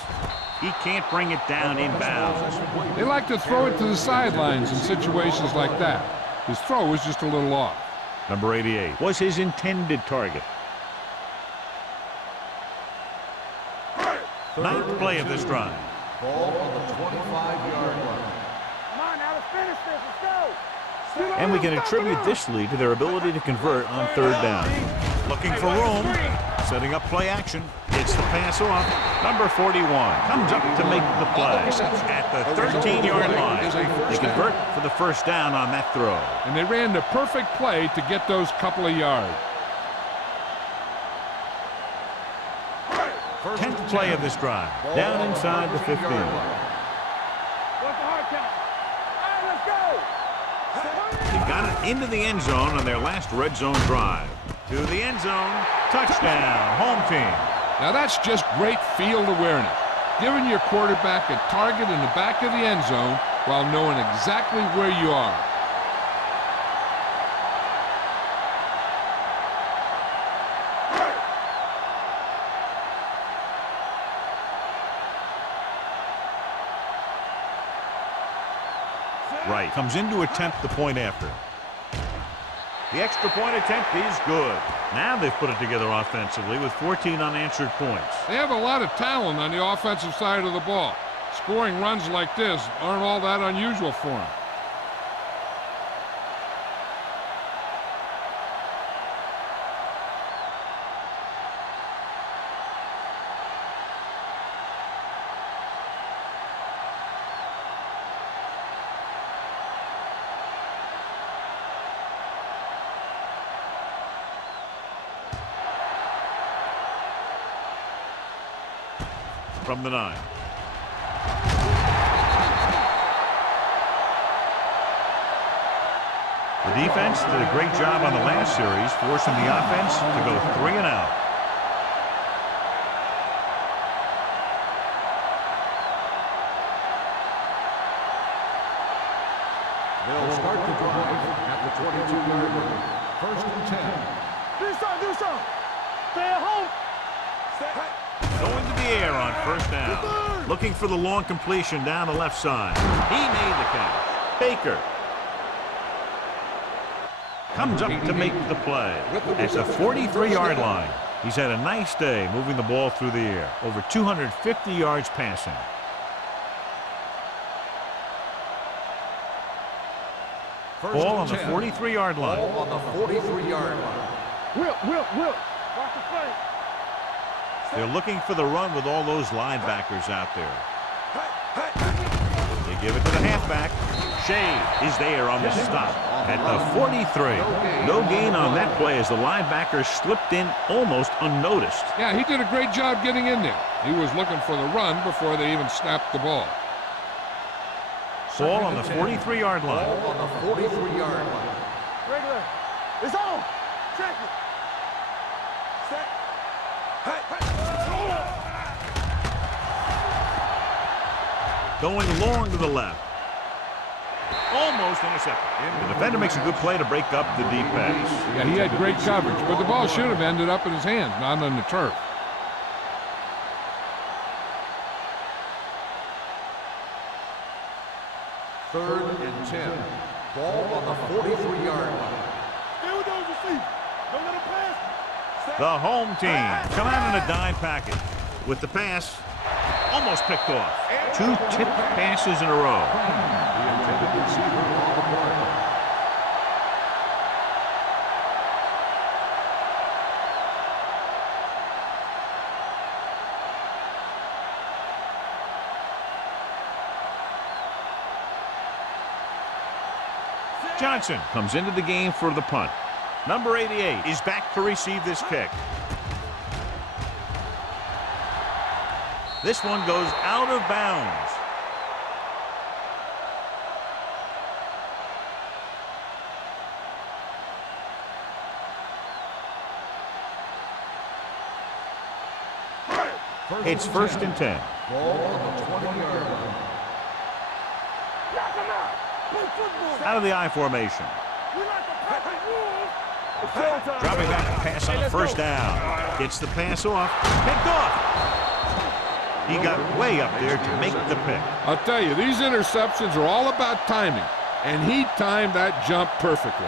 he can't bring it down inbounds. They like to throw it to the sidelines in situations like that. His throw was just a little off. Number 88 was his intended target. Ninth play of this drive. Ball on the 25-yard line. Come on, now let's finish this. Let's go. And we can attribute this lead to their ability to convert on third down. Looking for room, setting up play action. Gets the pass off. Number 41 comes up to make the play at the 13-yard line. They convert for the first down on that throw. And they ran the perfect play to get those couple of yards. 10th play of this drive. Down inside the 15. What's the hard count? All right, let's go. They got it into the end zone on their last red zone drive. To the end zone. Touchdown. Home team. Now that's just great field awareness. Giving your quarterback a target in the back of the end zone while knowing exactly where you are. Right. Comes in to attempt the point after. The extra point attempt is good. Now they've put it together offensively with 14 unanswered points. They have a lot of talent on the offensive side of the ball. Scoring runs like this aren't all that unusual for them. From the 9. The defense did a great job on the last series, forcing the offense to go 3 and out. They'll start the drive at the 22-yard line. First and 10. Do something. Stay at home. Going to the air on first down. Looking for the long completion down the left side. He made the catch. Baker comes up to make the play at the 43-yard line. He's had a nice day moving the ball through the air. Over 250 yards passing. Ball on the 43-yard line. Ball on the 43-yard line. Whip. Watch the play. They're looking for the run with all those linebackers out there. They give it to the halfback. Shea is there on the stop at the 43. No gain on that play as the linebacker slipped in almost unnoticed. Yeah, he did a great job getting in there. He was looking for the run before they even snapped the ball. Ball on the 43-yard line. Ball on the 43-yard line. Regular. It's on. Check it. Set. Going long to the left. Almost intercepted. The defender makes a good play to break up the deep pass. Yeah, he had great coverage, but the ball should have ended up in his hands, not on the turf. Third and 10. Ball on the 43-yard line. Stay with those receivers. Don't let them pass. The home team come out in a dime package with the pass almost picked off. 2 tipped passes in a row. The intended receiver on the play. Johnson comes into the game for the punt. Number 88 is back to receive this kick. This one goes out of bounds. It's first and 10. Ball on the 20-yard line. Out of the I formation. Dropping back to pass on the first down. Gets the pass off. Picked off. He got way up there to make the pick. I'll tell you, these interceptions are all about timing, and he timed that jump perfectly.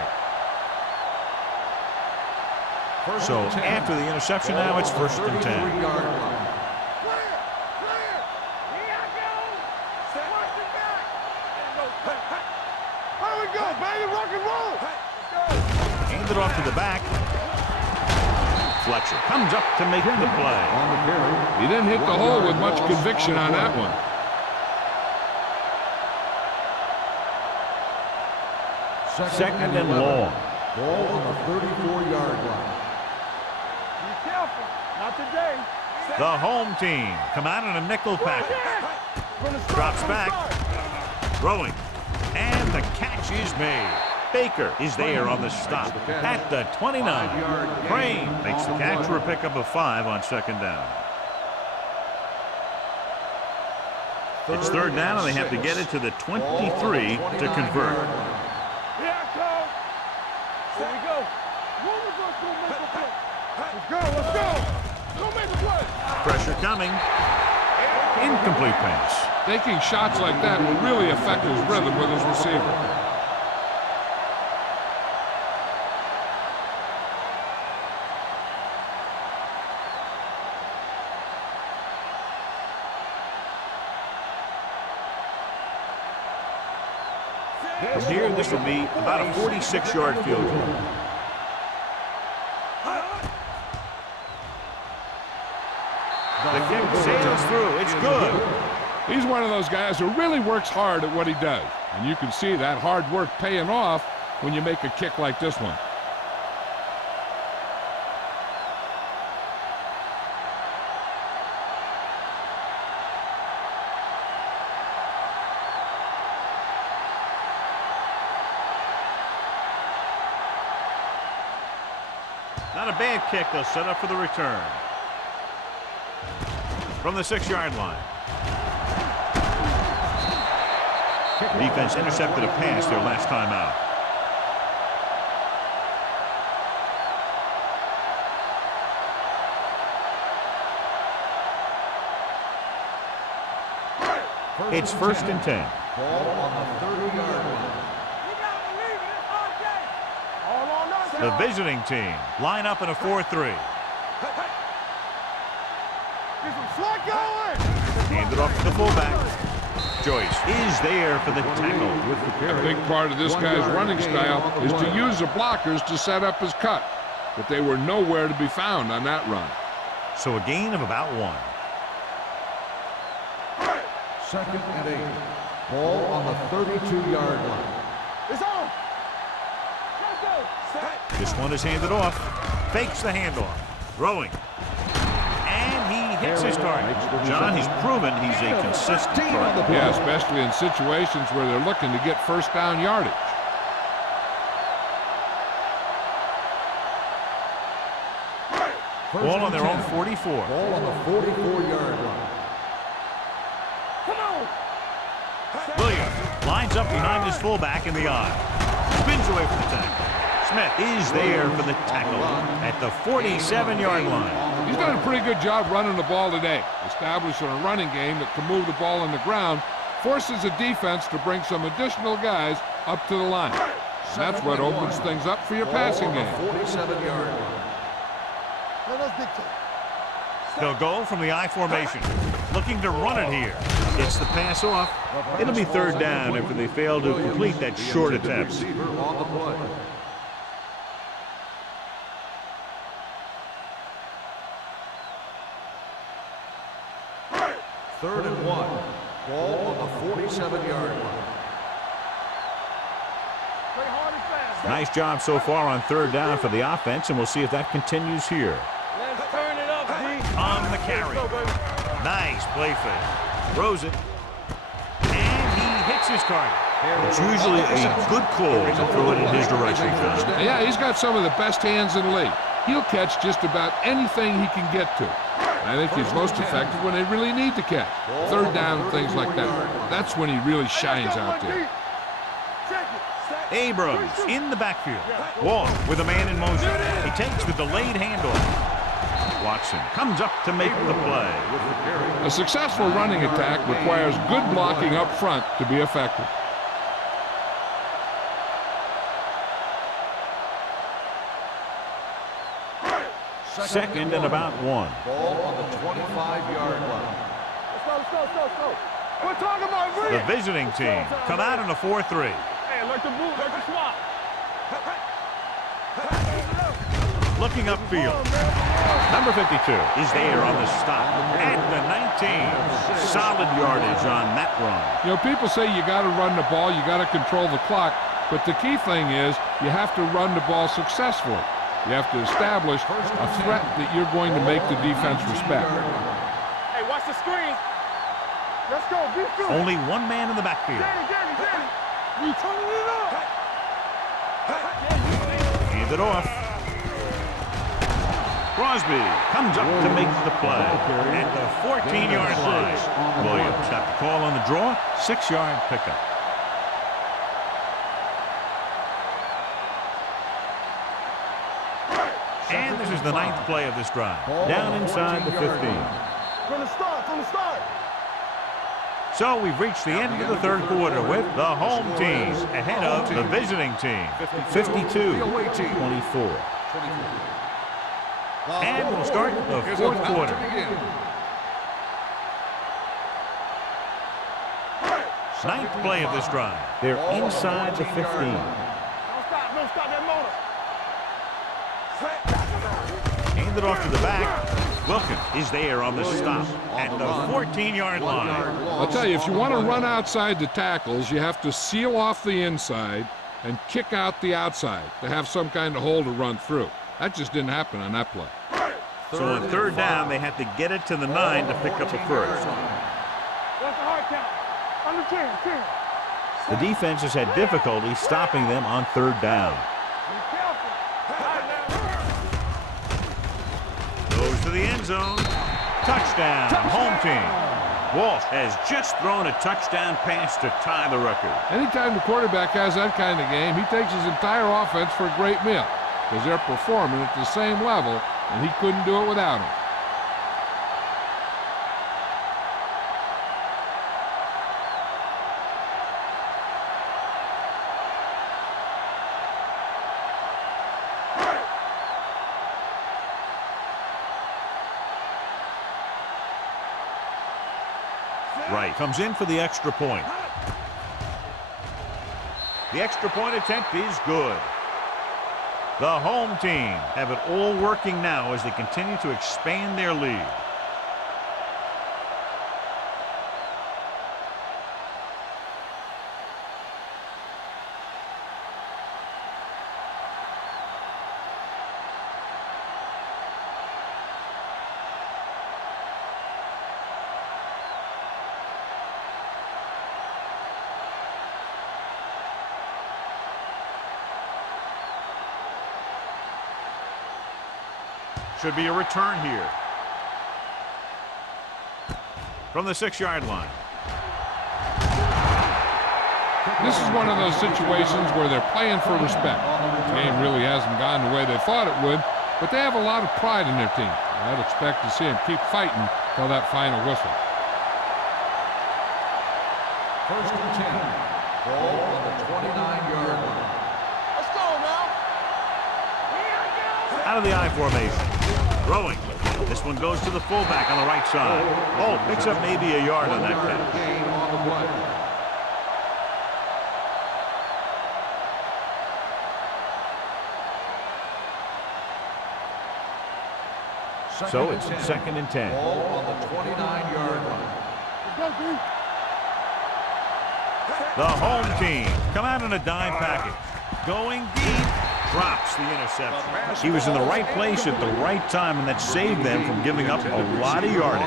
So after the interception now, it's first and 10. Handed off to the back. Fletcher comes up to make the play. He didn't hit the hole with much conviction on that one. Second and long. Ball on the 34-yard line. Be careful. Not today. The home team come out in a nickel package. Drops back. Throwing. And the catch is made. Baker is there on the stop at the 29. Crane makes the catch for a pickup of 5 on second down. It's third down, and they have to get it to the 23 to convert. Here I come. There we go. Let's go. Let's go. Go make a play. Pressure coming. Incomplete pass. Taking shots like that will really affect his rhythm with his receiver. From here, this will be about a 46-yard field goal. The kick sails through. It's good. He's one of those guys who really works hard at what he does. And you can see that hard work paying off when you make a kick like this one. Not a bad kick. They'll set up for the return. From the 6-yard line. Defense intercepted a pass their last time out. It's first and 10. Ball on the 30-yard line. The visiting team line up in a 4-3. Handed off to the fullback. Joyce is there for the tackle. A big part of this guy's running style is to use the blockers to set up his cut. But they were nowhere to be found on that run. So a gain of about 1. Second and 8. Ball on the 32-yard line. It's on. This one is handed off. Fakes the handoff. Throwing. And he hits his target. John, he's proven he's a consistent target. Yeah, especially in situations where they're looking to get first down yardage. Ball on their own 44. Ball on the 44-yard line. Come on. Williams lines up behind his fullback in the I. Spins away from the tackle. Smith is there for the tackle at the 47-yard line. He's done a pretty good job running the ball today, establishing a running game that can move the ball on the ground, forces the defense to bring some additional guys up to the line. And that's what opens things up for your passing game. 47-yard line. They'll go from the I formation, looking to run it here. Gets the pass off. It'll be third down after they fail to complete that short attempt. Receiver on the play. Third and 1. Ball on the 47-yard line. Nice job so far on third down for the offense, and we'll see if that continues here. Let's turn it up, D. On the carry. Nice play fake. Throws it. And he hits his target. It's usually a good call to throw it in his direction, John. Yeah, he's got some of the best hands in the league. He'll catch just about anything he can get to. I think he's most effective when they really need to catch. Third down, things like that. That's when he really shines out there. Abrams in the backfield. Wall with a man in motion. He takes the delayed handoff. Watson comes up to make the play. A successful running attack requires good blocking up front to be effective. Second and about 1. Ball on the 25-yard line. Let's go. We're talking about The visiting team come out in a 4-3. Hey, like the move, like the swap. Looking upfield. Number 52 is there on the stop at the 19. Solid yardage on that run. You know, people say you got to run the ball, you got to control the clock, but the key thing is you have to run the ball successfully. You have to establish a threat that you're going to make the defense respect. Hey, watch the screen. Let's go, be good. Only one man in the backfield. Danny. We turning it up. Hand it off. Crosby comes up to make the play at the 14-yard line. Williams got the call on the draw, 6-yard pickup. And this is the 9th play of this drive. Down inside the 15. From the start. So we've reached the end of the third quarter with the home team ahead of the visiting team, 52-24. And we'll start the fourth quarter. Ninth play of this drive. They're inside the 15. Don't stop that motor. Hand it off to the back. Wilkins is there on the stop at the 14-yard line. I'll tell you, if you want to run outside the tackles, you have to seal off the inside and kick out the outside to have some kind of hole to run through. That just didn't happen on that play. So on third down, they have to get it to the 9 to pick up a first. What's the hard count? Under 10. The defense has had difficulty stopping them on third down. Be careful. Goes to the end zone. Touchdown, home team. Walsh has just thrown a touchdown pass to tie the record. Anytime the quarterback has that kind of game, he takes his entire offense for a great meal because they're performing at the same level, and he couldn't do it without him. Right, comes in for the extra point. The extra point attempt is good. The home team have it all working now as they continue to expand their lead. Should be a return here. From the 6-yard line. This is one of those situations where they're playing for respect. The game really hasn't gone the way they thought it would, but they have a lot of pride in their team. I'd expect to see them keep fighting till that final whistle. First and 10. Ball on the 29-yard line. Let's go now. Out of the I formation. Throwing. This one goes to the fullback on the right side. Oh, picks up maybe a yard on that catch. Gain on the play. So it's 2nd and 10. Ball on the 29-yard line. Let's go, D. The home team come out in a dime package. Going deep. Drops the interception. He was in the right place at the right time, and that saved them from giving up a lot of yardage.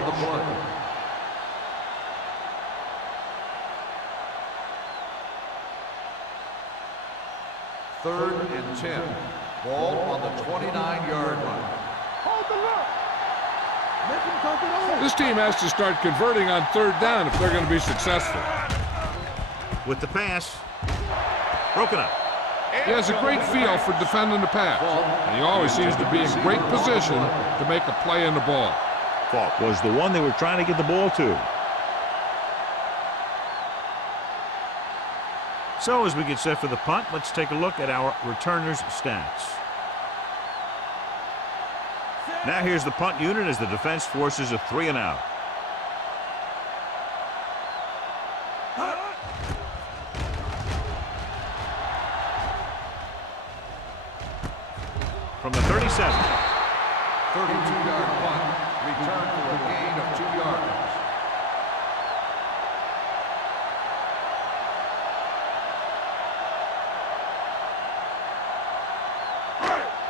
Third and 10. Ball on the 29-yard line. Hold the look. Make him come it over. This team has to start converting on 3rd down if they're going to be successful. With the pass. Broken up. He has a great feel for defending the pass, and he always seems to be in great position to make a play in the ball. Fault was the one they were trying to get the ball to. So as we get set for the punt, let's take a look at our returners' stats. Now here's the punt unit as the defense forces a 3-and-out. From the 37. 32-yard punt. Return for a gain of 2 yards.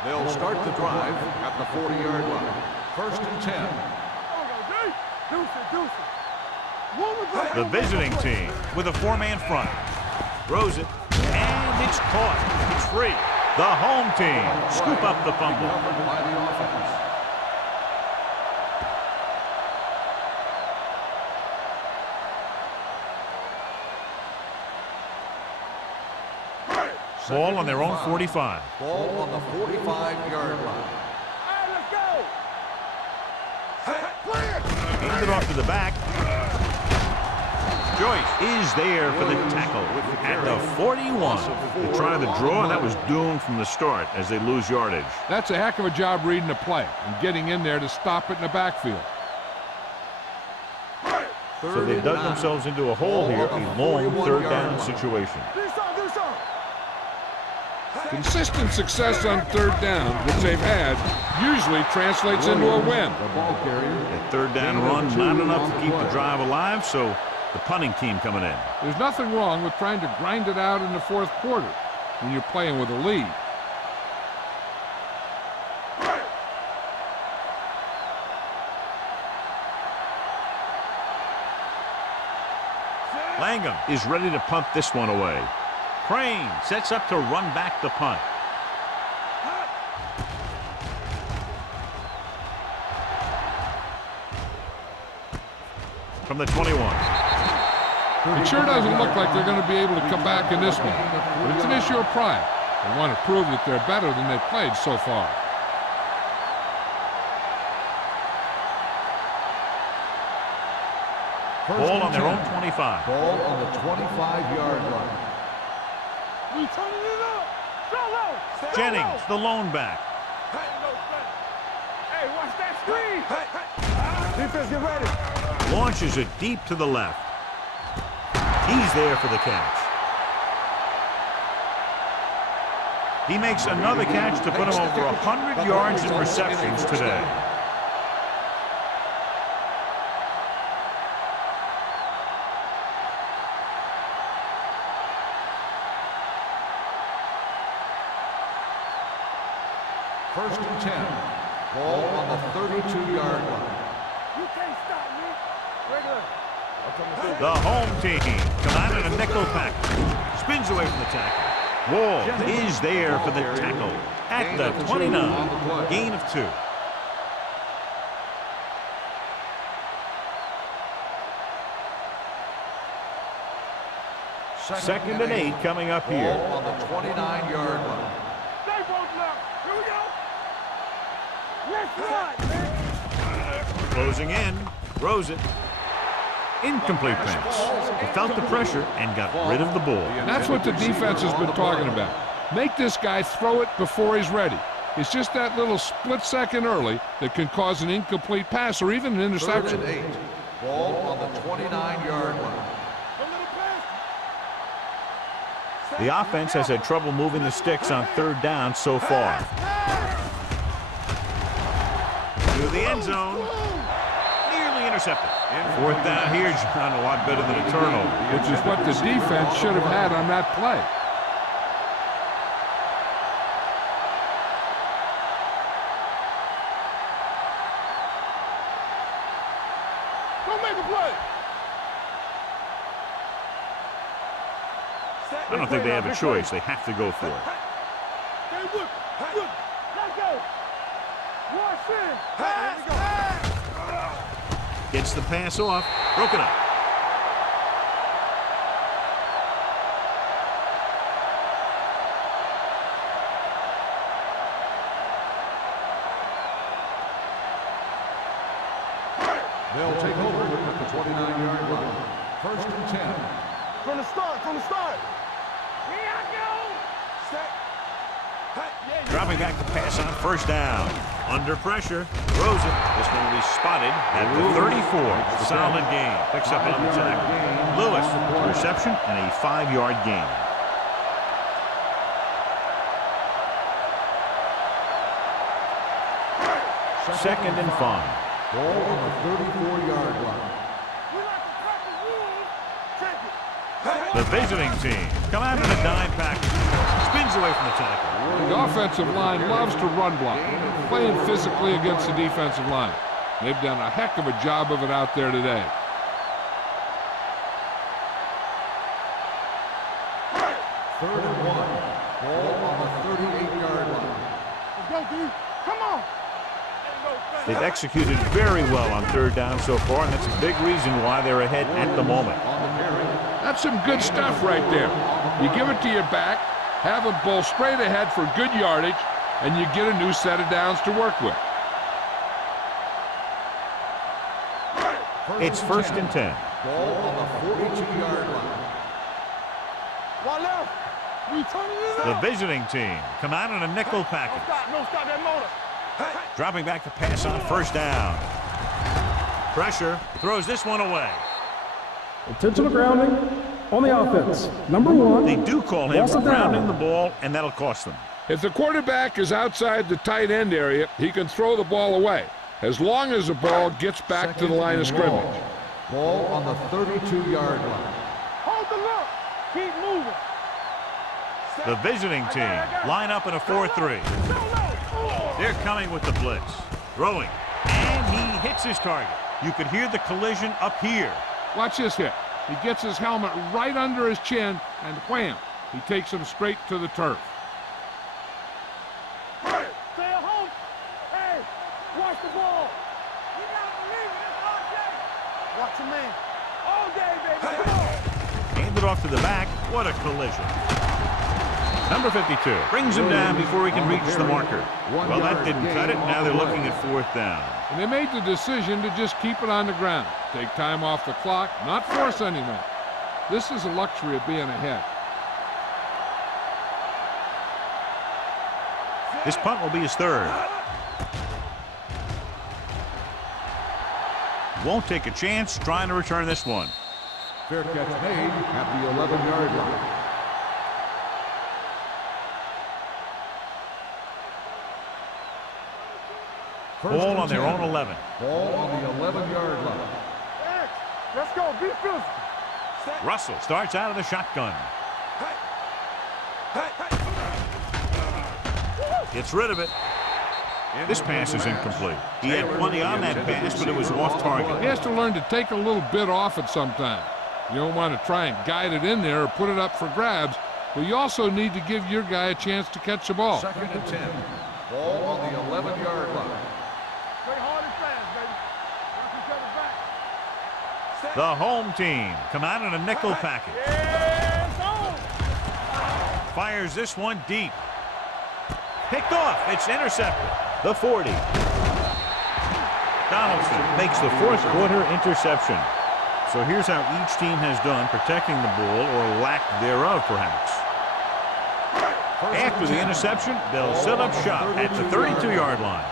They'll start the drive at the 40-yard line. First and 10. The visiting team with a 4-man front. Throws it, and it's caught. It's free. The home team scoop up the fumble. Recovered by the offense. Ball on their own 45. Ball on the 45-yard line. Hey, let's go. Clear. Hand it off to the back. Joyce is there for the tackle at the 41. They tried the draw, and that was doomed from the start as they lose yardage. That's a heck of a job reading the play and getting in there to stop it in the backfield. So they dug themselves into a hole here, a long 3rd down situation. Do something, do something. Consistent success on 3rd down, which they've had, usually translates into a win. The ball carrier. That 3rd down run, not enough to keep the drive alive, so the punting team coming in. There's nothing wrong with trying to grind it out in the 4th quarter when you're playing with a lead. Langham is ready to punt this one away. Crane sets up to run back the punt. From the 21. It sure doesn't look like they're going to be able to come back in this one, but it's an issue of pride. They want to prove that they're better than they've played so far. Ball on their own 25. Ball on the 25-yard line. We turning it up. Go low. Jennings, the lone back. Hey, watch that screen. Defense, get ready. Launches it deep to the left. He's there for the catch. He makes another catch to put him over 100 yards in receptions today. First and 10. Ball on the 32-yard line. You can't stop me. Regular. The home team come out in a nickel package. Spins away from the tackle. Wall is there for the tackle at the 29. Gain of 2. 2nd and 8 coming up here. Ball on the 29-yard line. Stay both left. Here we go. Let's ride, man. Closing in. Throws it. Incomplete pass. He felt the pressure and got rid of the ball. That's what the defense has been talking about. Make this guy throw it before he's ready. It's just that little split second early that can cause an incomplete pass or even an interception. 3rd and 8. Ball on the 29-yard line. The offense has had trouble moving the sticks on 3rd down so far. To the end zone. Nearly intercepted. 4th down here, John, a lot better than a turnover. Which is what the defense should have had on that play. Don't make a play. I don't think they have a choice. They have to go for it. Hey, look. Let's go. Watch in. Pass. Gets the pass off. Broken up. They'll take over at the 29-yard line. 1st and 10. From the start. Here I go. Set. Dropping back the pass on 1st down. Under pressure. Throws it. This one will be spotted at the 34. Solid gain. Picks up on the tackle. Lewis, reception and a 5-yard gain. Second and 5. Ball on the 34-yard line. The visiting team come out in a dime package. Spins away from the tackle. The offensive line loves to run block, playing physically against the defensive line. They've done a heck of a job of it out there today. 3rd and 1. Ball on the 38-yard line. Let's go, dude. Come on. They've executed very well on 3rd down so far, and that's a big reason why they're ahead at the moment. That's some good stuff right there. You give it to your back, have him bowl straight ahead for good yardage, and you get a new set of downs to work with. It's 1st and 10. Ball on the 42-yard line. One left. We turning it The up. visiting team come out in a nickel package. Stop that motor. Dropping back the pass on 1st down. Pressure. Throws this one away. Intentional grounding on the offense. Number 1. They do call him Loss for of down. grounding the ball, and that'll cost them. If the quarterback is outside the tight end area, he can throw the ball away, as long as the ball gets back to the line of scrimmage. Ball on the 32-yard line. Hold the look. Keep moving. The visiting team line up in a 4-3. They're coming with the blitz. Throwing. And he hits his target. You could hear the collision up here. Watch this hit. He gets his helmet right under his chin, and wham, he takes him straight to the turf. Stay at home. Hey, watch the ball. You gotta believe it. It's all day. Watch your man. All day, baby. Come on. Handed off to the back. What a collision. Number 52 brings him down before he can reach the marker. Well, that didn't cut it. Now they're looking at 4th down. And they made the decision to just keep it on the ground. Take time off the clock, not force anything. This is a luxury of being ahead. This punt will be his 3rd. Won't take a chance trying to return this one. Fair catch made at the 11-yard line. Ball on their own 11. Ball on the 11-yard line. Let's go. Be physical. Russell starts out of the shotgun. Gets rid of it. This pass is incomplete. He had plenty on that pass, but it was off target. He has to learn to take a little bit off it sometime. You don't want to try and guide it in there or put it up for grabs, but you also need to give your guy a chance to catch the ball. 2nd and 10. Ball on the 11-yard line. Play hard and fast, baby. Watch each other back. The home team come out in a nickel package. Yes, Fires this one deep. Picked off. It's intercepted. The 40. Donaldson makes the fourth quarter interception. So here's how each team has done protecting the ball, or lack thereof, perhaps. After the interception, they'll set up shop at the 32-yard line.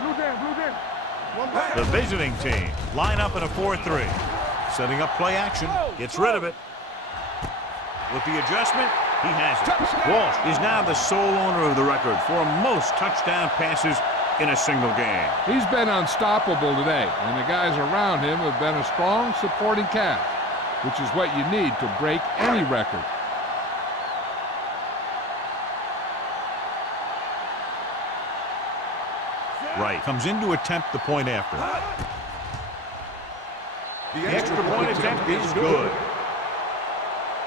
Blue down. The visiting team line up in a 4-3. Setting up play action. Gets rid of it. With the adjustment, he has it. Walsh is now the sole owner of the record for most touchdown passes in a single game. He's been unstoppable today, and the guys around him have been a strong supporting cast, which is what you need to break any record. Right. Comes in to attempt the point after. The extra point attempt is good.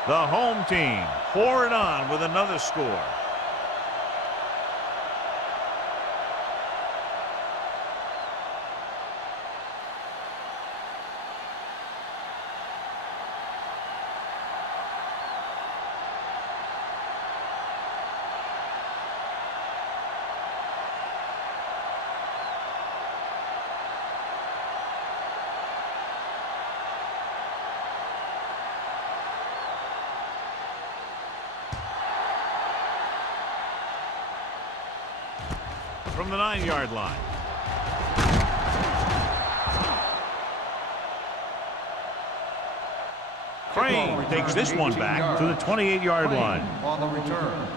The home team pour it on with another score. From the 9-yard line. Crane takes this one back to the 28-yard line. On the return.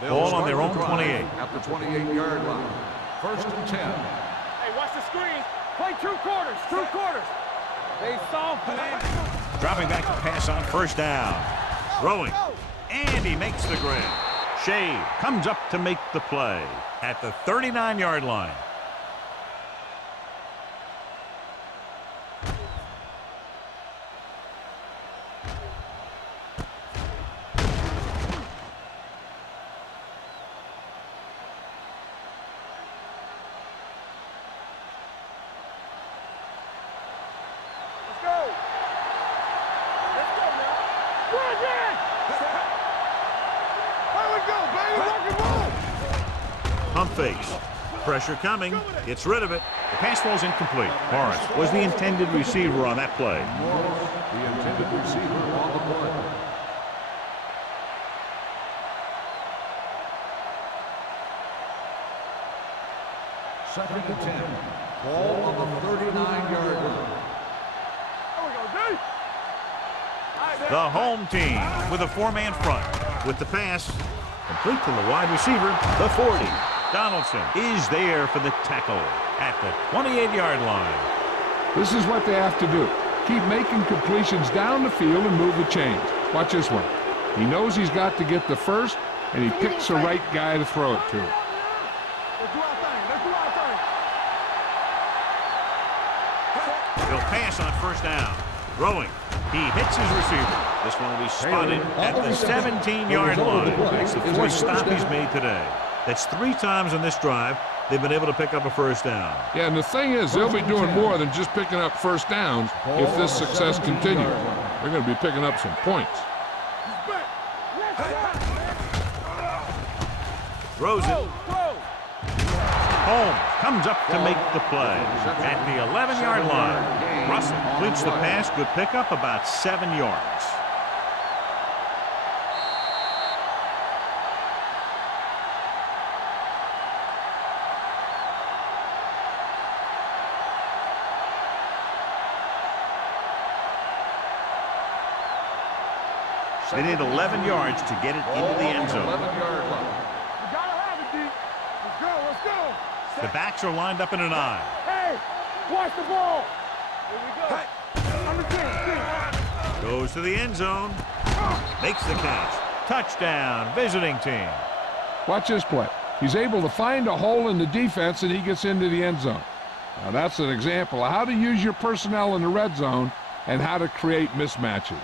Ball on their own 28. At the 28-yard line. 1st and 10. Hey, watch the screen. Play 2 quarters. 2 quarters. They soft, man. Dropping back to pass on 1st down. Throwing. And he makes the grab. Shea comes up to make the play at the 39-yard line. Pump fakes. Pressure coming. Gets rid of it. The pass falls incomplete. Morris was the intended receiver on that play. Morris, the intended receiver on the play. Second and 10. Ball on the 39-yard line. The home team with a 4-man front. With the pass, complete to the wide receiver, the 40. Donaldson is there for the tackle at the 28-yard line. This is what they have to do. Keep making completions down the field and move the chains. Watch this one. He knows he's got to get the first, and he picks the right guy to throw it to. Let's do our thing. Let's do our thing. He'll pass on 1st down. Throwing. He hits his receiver. This one will be spotted at the 17-yard line. It's the 4th stop he's made today. That's 3 times on this drive they've been able to pick up a 1st down. Yeah, and the thing is, they'll be doing more than just picking up 1st downs if this success continues. They're going to be picking up some points. Throws it. Holmes comes up to make the play at the 11-yard line. Russell completes the pass. Good pickup, about 7 yards. They need 11 yards to get it into the end zone. 11-yard line. We gotta have it, D. Let's go, let's go. The backs are lined up in an I. Hey, watch the ball. Here we go. On the 10. Goes to the end zone. Makes the catch. Touchdown, visiting team. Watch this play. He's able to find a hole in the defense, and he gets into the end zone. Now, that's an example of how to use your personnel in the red zone and how to create mismatches.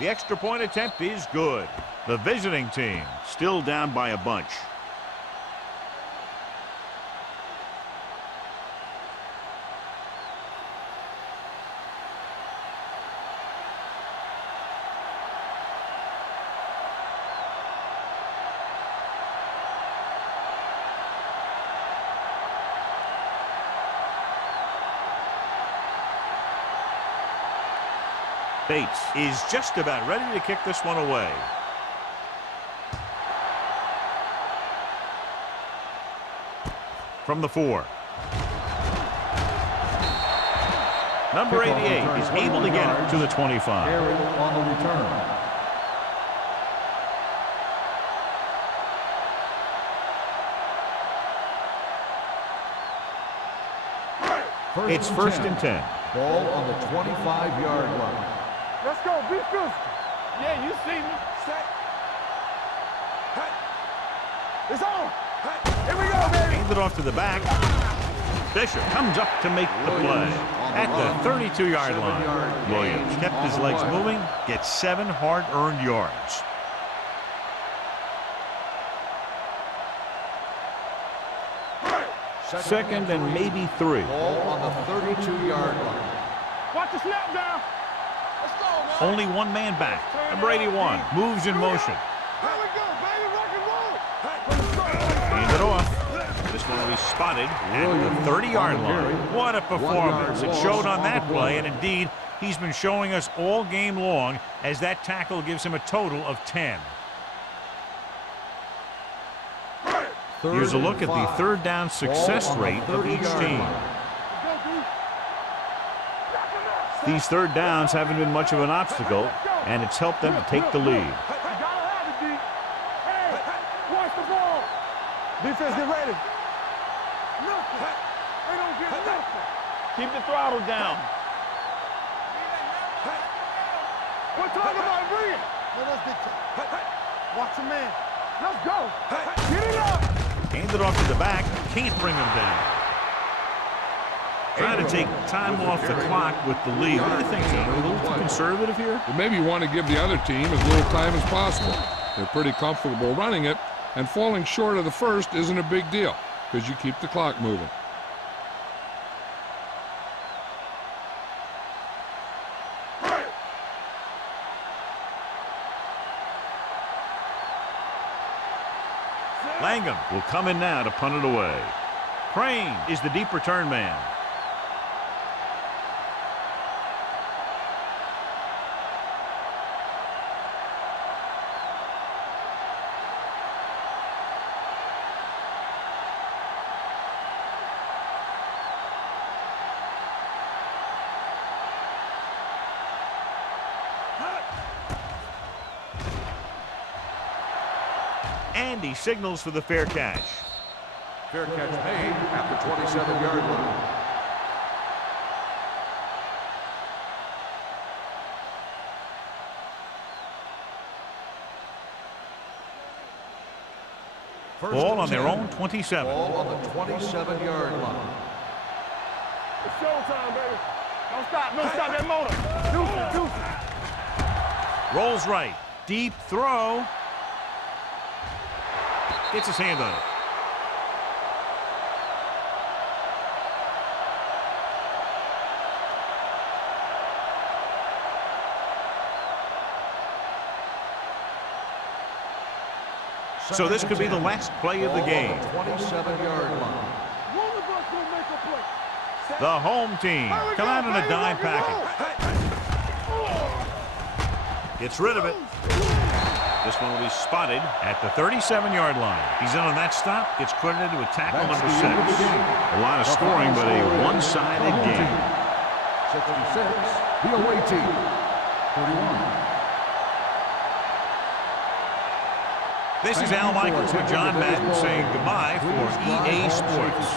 The extra point attempt is good. The visiting team still down by a bunch. Bates is just about ready to kick this one away. From the 4. Number 88 is able to get it to the 25. On the return. It's first and 10. Ball on the 25-yard line. Let's go. Be physical. Yeah, you see me. Set. It's on. Here we go, baby. Hand it off to the back. Bishop comes up to make the play at the 32-yard line. Williams kept his legs moving, gets 7 hard-earned yards. Second and maybe 3. Ball on the 32-yard line. Watch the snap down. Let's go, man. Only one man back. Number 81 moves in motion. Here we go, baby. Rock and roll. Hand it off. This one will be spotted at the 30-yard line. What a performance. It showed on that play, and indeed, he's been showing us all game long as that tackle gives him a total of 10. Here's a look at the third down success rate of each team. These third downs haven't been much of an obstacle, and it's helped them to take the lead. Watch the ball. Defense, get ready. Nothing. They don't get nothing. Keep the throttle down. We're talking about bringing. Let us dictate. Watch your man. Let's go. Get it up. Hand it off to the back. Can't bring him down. Trying to take time off the clock with the lead. What do you think, John? A little too conservative here? Well, maybe you want to give the other team as little time as possible. They're pretty comfortable running it, and falling short of the first isn't a big deal because you keep the clock moving. Langham will come in now to punt it away. Crane is the deep return man. And he signals for the fair catch. Fair catch made at the 27-yard line. Ball on their own 27. Ball on the 27-yard line. It's showtime, baby. Don't stop. Don't stop that motor. Deuce it. Rolls right. Deep throw. Gets his hand on it. So this could be the last play of the game. 27-yard line. One of us will make a play. The home team come out in a dime package. Gets rid of it. This one will be spotted at the 37-yard line. He's in on that stop. Gets credited with tackle number 6. A lot of scoring, but a one-sided game. 66, the away team. 31. This is Al Michaels with John Madden saying goodbye for EA Sports.